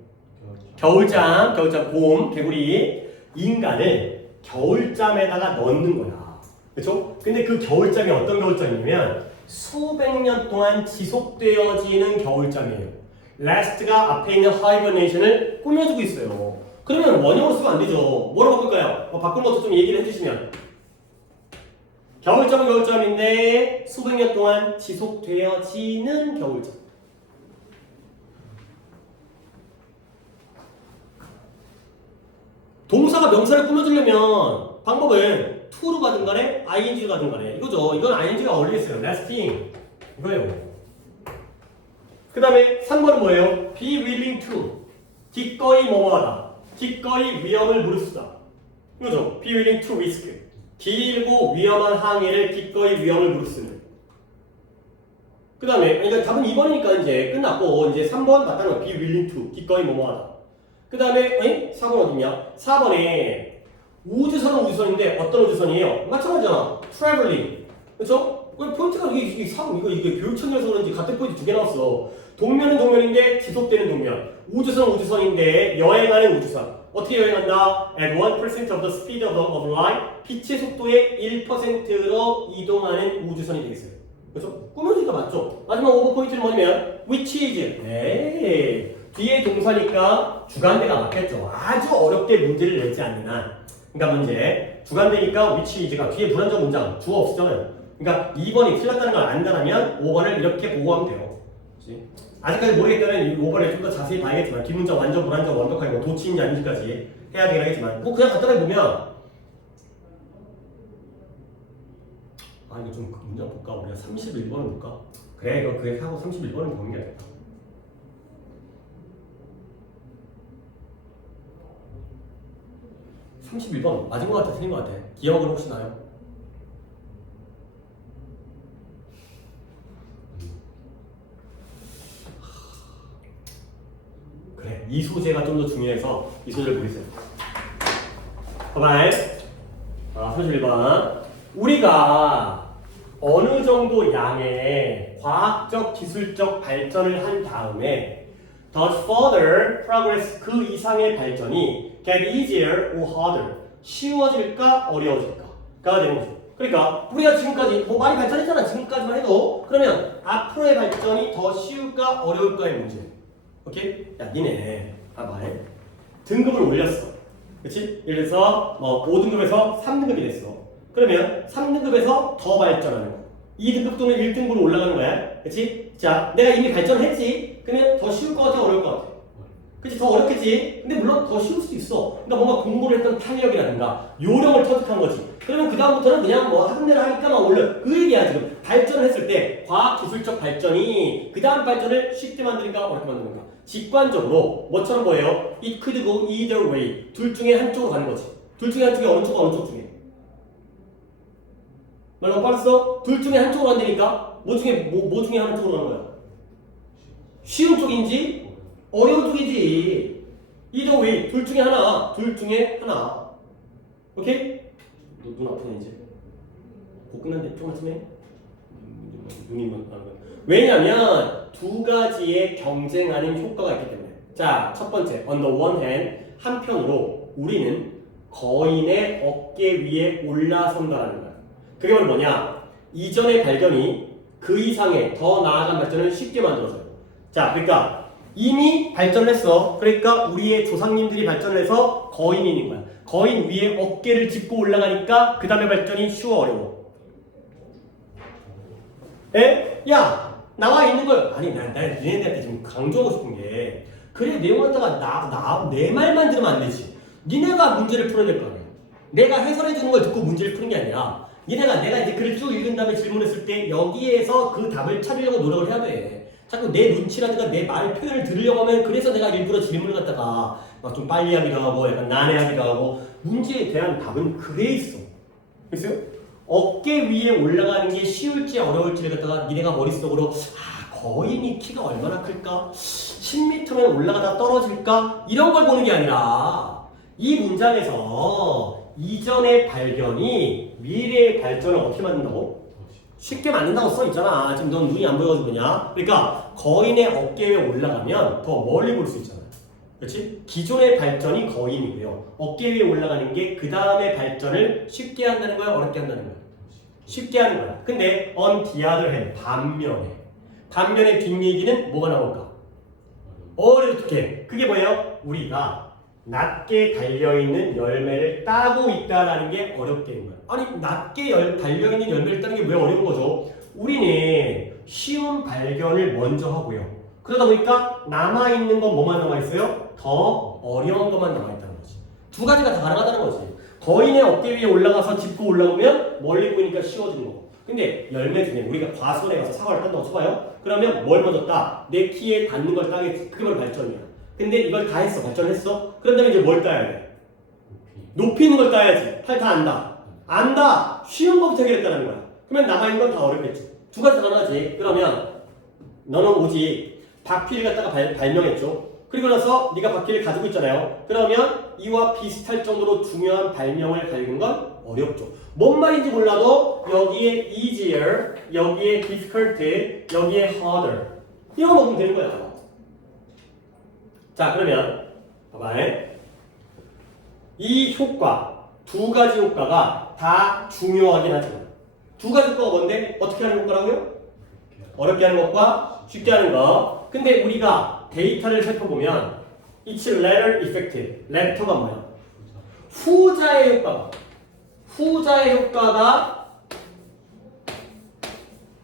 겨울잠, 곰, 개구리. 인간을 겨울잠에다가 넣는 거야. 그렇죠? 근데 그 겨울잠이 어떤 겨울잠이냐면 수백 년 동안 지속되어지는 겨울잠이에요. last가 앞에 있는 hibernation을 꾸며주고 있어요. 그러면 원형으로 쓰면 안 되죠. 뭐라고 바꿀까요? 바꾼 것도 좀 얘기를 해주시면. 겨울잠은 겨울잠인데 수백 년 동안 지속되어지는 겨울잠. 동사가 명사를 꾸며주려면 방법은 to로 가든 간에 ing로 가든 간에 이거죠. 이건 ing가 어울리겠어요. lasting 이거예요. 그 다음에 3번은 뭐예요? be willing to 기꺼이 뭐뭐하다. 기꺼이 위험을 무릅쓰다. 이거죠. be willing to risk 길고 위험한 항해를 기꺼이 위험을 무릅쓰는. 그 다음에 그러니까 답은 2번이니까 이제 끝났고 이제 3번 맞다는 거 be willing to 기꺼이 뭐뭐하다. 그 다음에 4번 어디냐? 4번에 우주선은 우주선인데 어떤 우주선이에요? 마찬가지잖아. traveling. 그렇죠? 포인트가 이게 교육청이라서 그런지 같은 포인트 두 개 나왔어. 동면은 동면인데 지속되는 동면. 우주선은 우주선인데 여행하는 우주선. 어떻게 여행한다? At 1% of the speed of light. 빛의 속도의 1%로 이동하는 우주선이 되겠어요. 그렇죠? 꾸며지니까 맞죠? 마지막 오버 포인트는 뭐냐면 which is. 네. 뒤에 동사니까 주관대가 맞겠죠. 아주 어렵게 문제를 내지 않는 한. 그러니까 문제 주관대니까 which is가 뒤에 불완전 문장 주어 없잖아요. 그러니까 2번이 틀렸다는 걸 안다면 5번을 이렇게 보고하면 돼요. 그치? 아직까지 모르겠다면 5번에 좀 더 자세히 봐야겠지만 뒷문장 완전 불완전 완벽하게 뭐 도치인지 아닌지까지 해야 되긴 하겠지만 뭐 그냥 간단하게 보면 이거 좀 문장 볼까? 우리가 31번은 볼까? 그래 이거 그게 하고 31번은 보는 게 낫겠다. 31번 맞은 것 같아? 틀린 것 같아? 기억은 혹시 나요? 그래 이 소재가 좀 더 중요해서 이 소재를 보겠습니다. 봐봐 31번 우리가 어느 정도 양의 과학적 기술적 발전을 한 다음에 does further progress 그 이상의 발전이 get easier or harder 쉬워질까 어려워질까가 되는 거죠. 그러니까 우리가 지금까지 뭐 많이 발전했잖아. 지금까지만 해도 그러면 앞으로의 발전이 더 쉬울까 어려울까의 문제. 오케이? 야 니네 봐봐 등급을 올렸어. 그치? 예를 들어서 뭐 5등급에서 3등급이 됐어. 그러면 3등급에서 더 발전하는 거 2등급 또는 1등급으로 올라가는 거야. 그치? 자 내가 이미 발전했지. 그러면 더 쉬울 것 같아 어려울 것 같아? 그치? 더 어렵겠지? 근데 물론 더 쉬울 수도 있어. 그러니까 뭔가 공부를 했던 탄력이라든가 요령을 터득한 거지. 그러면 그 다음부터는 그냥 뭐 하던 대로 하니까만 올려. 그 얘기야 지금. 발전을 했을 때 과학기술적 발전이 그 다음 발전을 쉽게 만드는가 어렵게 만드는가. 직관적으로 뭐처럼 보여요? It could go either way. 둘 중에 한쪽으로 가는 거지. 둘 중에 한쪽이 어느 쪽 중에. 말로 빠졌어? 둘 중에 한쪽으로 간다니까? 뭐 중에 한쪽으로 가는 거야? 쉬운 쪽인지 어려운 쪽이지. either way. 둘 중에 하나. 오케이? 눈 아프네 이제. 곧 끝났는데 조금만 참해. 눈이 왜냐면 두 가지의 경쟁하는 효과가 있기 때문에. 자, 첫 번째. On the one hand, 한편으로 우리는 거인의 어깨 위에 올라선다라는 거야. 그게 바로 뭐냐? 이전의 발견이 그 이상의 더 나아간 발전을 쉽게 만들어줘요. 자, 그러니까 이미 발전을 했어. 그러니까 우리의 조상님들이 발전을 해서 거인이 있는 거야. 거인 위에 어깨를 짚고 올라가니까 그 다음에 발전이 쉬워 어려워. 에? 야! 나와 있는 걸 아니 난 니네들한테 지금 강조하고 싶은 게 그래 내용 갖다가 내 말만 들으면 안 되지. 니네가 문제를 풀어야 될 거 아니야. 내가 해설해 주는 걸 듣고 문제를 푸는 게 아니라 내가 이제 글을 쭉 읽은 다음에 질문했을 때 여기에서 그 답을 찾으려고 노력을 해야 돼. 자꾸 내 눈치라든가 내 말 표현을 들으려고 하면 그래서 내가 일부러 질문을 갖다가 막 좀 빨리 하기도 하고 약간 난해하기도 하고 문제에 대한 답은 글에 있어. 됐어요? 어깨 위에 올라가는 게 쉬울지 어려울지를 갖다가 니네가 머릿속으로 거인이 키가 얼마나 클까? 10m면 올라가다 떨어질까? 이런 걸 보는 게 아니라 이 문장에서 이전의 발견이 미래의 발전을 어떻게 만든다고? 쉽게 만든다고 써 있잖아. 지금 넌 눈이 안 보여가지고 그냥. 그러니까 거인의 어깨 위에 올라가면 더 멀리 볼 수 있잖아. 그렇지? 기존의 발전이 거인이고요. 어깨 위에 올라가는 게 그 다음에 발전을 쉽게 한다는 거야, 어렵게 한다는 거야? 쉽게 하는 거야. 근데 on the other hand, 반면에 뒷얘기는 뭐가 나올까? 어렵게. 그게 뭐예요? 우리가 낮게 달려있는 열매를 따고 있다라는 게 어렵게 있는 거야. 아니 낮게 달려있는 열매를 따는 게 왜 어려운 거죠? 우리는 쉬운 발견을 먼저 하고요. 그러다 보니까 남아있는 건 뭐만 남아있어요? 더 어려운 것만 남아있다는 거지. 두 가지가 다 가능하다는 거지. 거인의 어깨 위에 올라가서 짚고 올라오면 멀리 보이니까 쉬워지는 거고. 근데 열매 중에 우리가 과수원에 가서 사과를 딴다고 쳐봐요? 그러면 뭘 먼저 따? 내 키에 닿는 걸 따겠지. 그게 바로 발전이야. 근데 이걸 다 했어. 발전했어? 그런 다음에 이제 뭘 따야 돼? 높이 있는 걸 따야지. 팔 다 안다. 안다. 쉬운 것부터 해결했다는 거야. 그러면 남아있는 건 다 어렵겠지. 두 가지 가능하지. 그러면 너는 오직 바퀴를 갖다가 발명했죠. 그리고 나서 네가 바퀴를 가지고 있잖아요. 그러면 이와 비슷할 정도로 중요한 발명을 가지는 건 어렵죠. 뭔 말인지 몰라도 여기에 easier, 여기에 difficult, 여기에 harder 이거 먹으면 되는 거야. 자 그러면 봐봐. 이 효과, 두 가지 효과가 다 중요하긴 하지만 두 가지 효과가 뭔데? 어떻게 하는 효과라고요? 어렵게 하는 것과 쉽게 하는 거. 근데 우리가 데이터를 살펴보면 It's latter effective. letter가 뭐야? 후자의 효과가. 후자의 효과가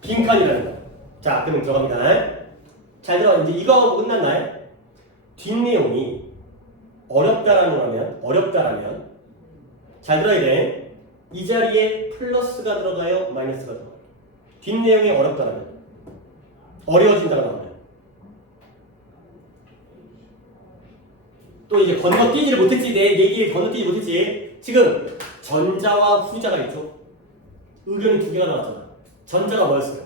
빈칸이라는 거야. 자, 그러면 들어갑니다. 잘 들어가. 이제 이거 끝났나요? 뒷내용이 어렵다라면 잘 들어야 돼. 이 자리에 플러스가 들어가요? 마이너스가 들어가요? 뒷내용이 어렵다라면 어려워진다가 나오면 또 이제 건너뛰지를 못했지. 내 얘기에 건너뛰지 못했지. 지금 전자와 후자가 있죠. 의견이 두 개가 나왔잖아. 전자가 뭐였어요?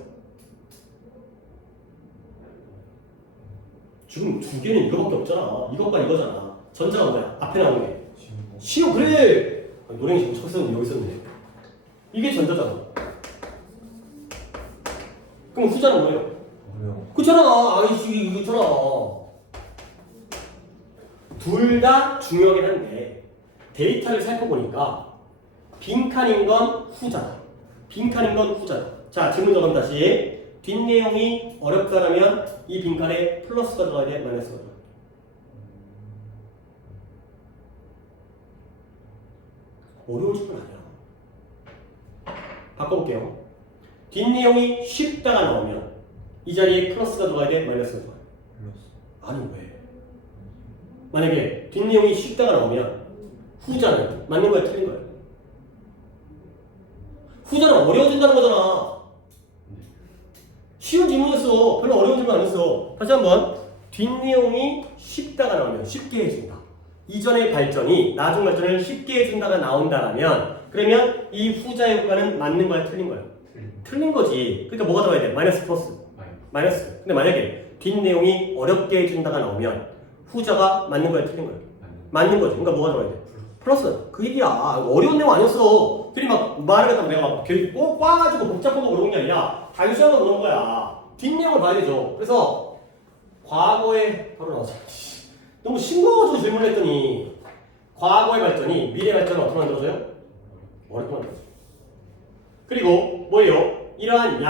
지금 두 개는 이거밖에 없잖아. 이것과 이거잖아. 전자가 뭐야? 앞에 나오는 게 시오. 그래. 노랭이 지금 쳤었는데 여기 있었네. 이게 전자잖아. 그럼 후자는 뭐예요? 그렇잖아. 아이씨 이거잖아. 둘 다 중요하긴 한데 데이터를 살펴보니까 빈칸인 건 후자다. 빈칸인 건 후자다. 자 질문 적음 다시. 뒷내용이 어렵다라면 이 빈칸에 플러스가 들어가야 돼? 마이너스가 들어가야 돼? 어려워질 건 아니야. 바꿔볼게요. 뒷내용이 쉽다가 나오면 이 자리에 플러스가 들어가야 돼? 마이너스가 들어가야 돼? 아니 왜? 만약에 뒷내용이 쉽다가 나오면 후자는 맞는 거야 틀린 거야? 후자는 어려워진다는 거잖아. 쉬운 질문이었어. 별로 어려운 질문 안 했어. 다시 한번. 뒷내용이 쉽다가 나오면 쉽게 해준다. 이전의 발전이 나중 발전을 쉽게 해준다가 나온다라면 그러면 이 후자 효과는 맞는 거야 틀린 거야? 틀린 거지. 그러니까 뭐가 들어가야 돼? 마이너스 플러스? 마이너스. 근데 만약에 뒷내용이 어렵게 해준다가 나오면 후자가 맞는 거야 틀린 거야? 맞는 거지. 그러니까 뭐가 들어가야 돼? 플러스. 그 얘기야. 어려운 내용 아니었어. 둘이 막 말을 갖다가 내가 막 꼭 꽈가지고 복잡한 거 그런 게 아니라 단순한 거 그런 거야. 뒷내용을 봐야 되죠. 그래서 과거에 바로 나왔어. 너무 싱거워가지고 질문을 했더니 과거의 발전이 미래 발전을 어떻게 만들어줘요? 어렵게 만들어줘요. 그리고 뭐예요? 이러한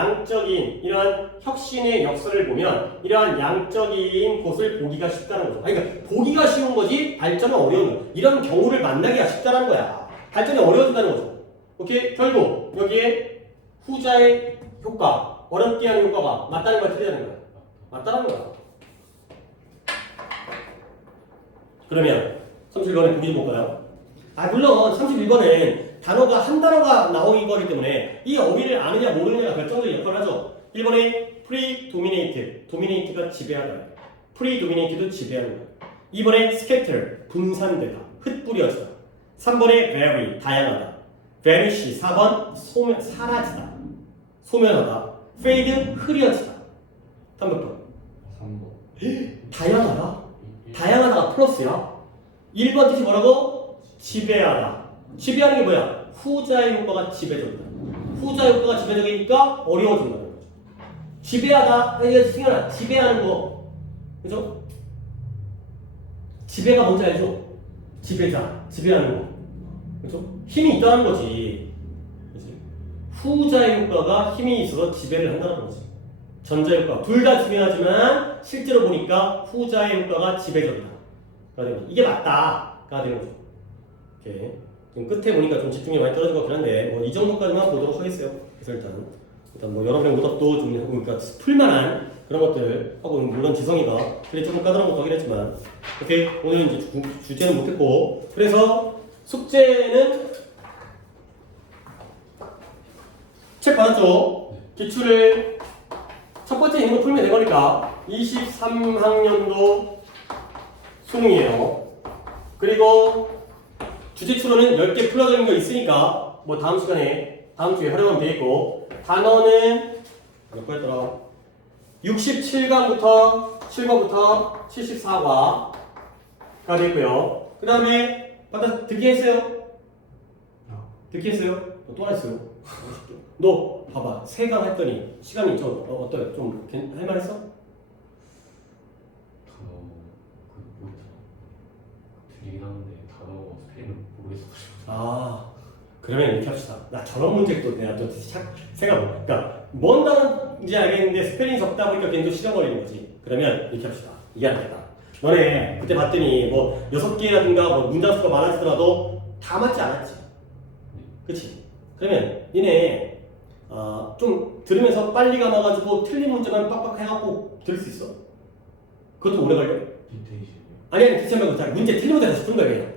이러한 혁신의 역사를 보면 이러한 양적인 것을 보기가 쉽다는 거죠. 그러니까 보기가 쉬운 거지 발전은 어려운 거야. 이런 경우를 만나기가 쉽다는 거야. 발전이 어려워진다는 거죠. 오케이? 결국 여기에 후자의 효과, 어렵게 하는 효과가 맞다는 거야, 틀리다는 거야? 맞다는 거야. 그러면 31번에 보기 좀 볼까요? 물론 31번엔 단어가 한 단어가 나오기 거기 때문에 이 어휘를 아느냐 모르느냐가 결정적인 역할을 하죠. 1번에 predominate, dominate가 지배하다. predominate도 지배하는 거야. 2번에 scatter, 분산되다, 흩뿌려지다. 3번에 vary, 다양하다. vanish, 4번 사라지다, 소멸하다. fade, 흐려지다. 3번. 다양하다? 다양하다가 플러스야. 1번 뜻이 뭐라고? 지배하다. 지배하는 게 뭐야? 후자의 효과가 지배적이다. 후자 효과가 지배적이니까 어려워진다는 거죠. 지배하다, 승현아, 지배하는 거, 그죠? 지배가 뭔지 알죠? 지배자, 지배하는 거, 그죠? 힘이 있다는 거지. 그치? 후자 효과가 힘이 있어서 지배를 한다는 거지. 전자 효과 둘 다 중요하지만 실제로 보니까 후자의 효과가 지배적이다. 이게 맞다가 되는 거죠. 이렇게 지금 끝에 보니까 좀 집중이 많이 떨어진 것 같긴 한데 뭐 이 정도까지만 보도록 하겠어요. 그래서 일단 뭐 여러분의 오답도 좀 그러니까 풀만한 그런 것들 하고 물론 지성이가 그래 조금 까다로운 것도 하긴 했지만 오케이 오늘 이제 주제는 못했고 그래서 숙제는 책 받았죠? 기출을 첫 번째 있는 거 풀면 된 거니까 23학년도 수능이에요. 그리고 주제 추론은 10개 풀어드린 거 있으니까 뭐 다음 시간에 다음 주에 활용하면 되겠고 단어는 몇 거였더라? 67강부터 7과부터 74과가 되고요. 그 다음에 듣기 했어요? 듣기 했어요? 또 안 했어요? 너 봐봐 3강 했더니 시간이 좀 어때요? 좀 할만했어? 단어 그 뭐였더라? 들리긴 하는데 단어 스펠링을 모르겠어가지고. 아 그러면 이렇게 합시다. 나 저런 문제도 내가 또 생각 그러니까 뭔 단어인지 알겠는데 스펠링이 적다 보니까 괜히 좀 시간 걸리는 거지. 그러면 이렇게 합시다. 이게 안 되겠다. 너네 그때 봤더니 뭐 6개라든가 뭐 문장 수가 많아지더라도 다 맞지 않았지. 그치? 그러면 니네 좀 들으면서 빨리 감아가지고 틀린 문제만 빡빡 해갖고 들을 수 있어? 그것도 오래 걸려? 디테이션. 아니 디테일 말고 문제 틀린 문제 다시 푸는 거야 그냥.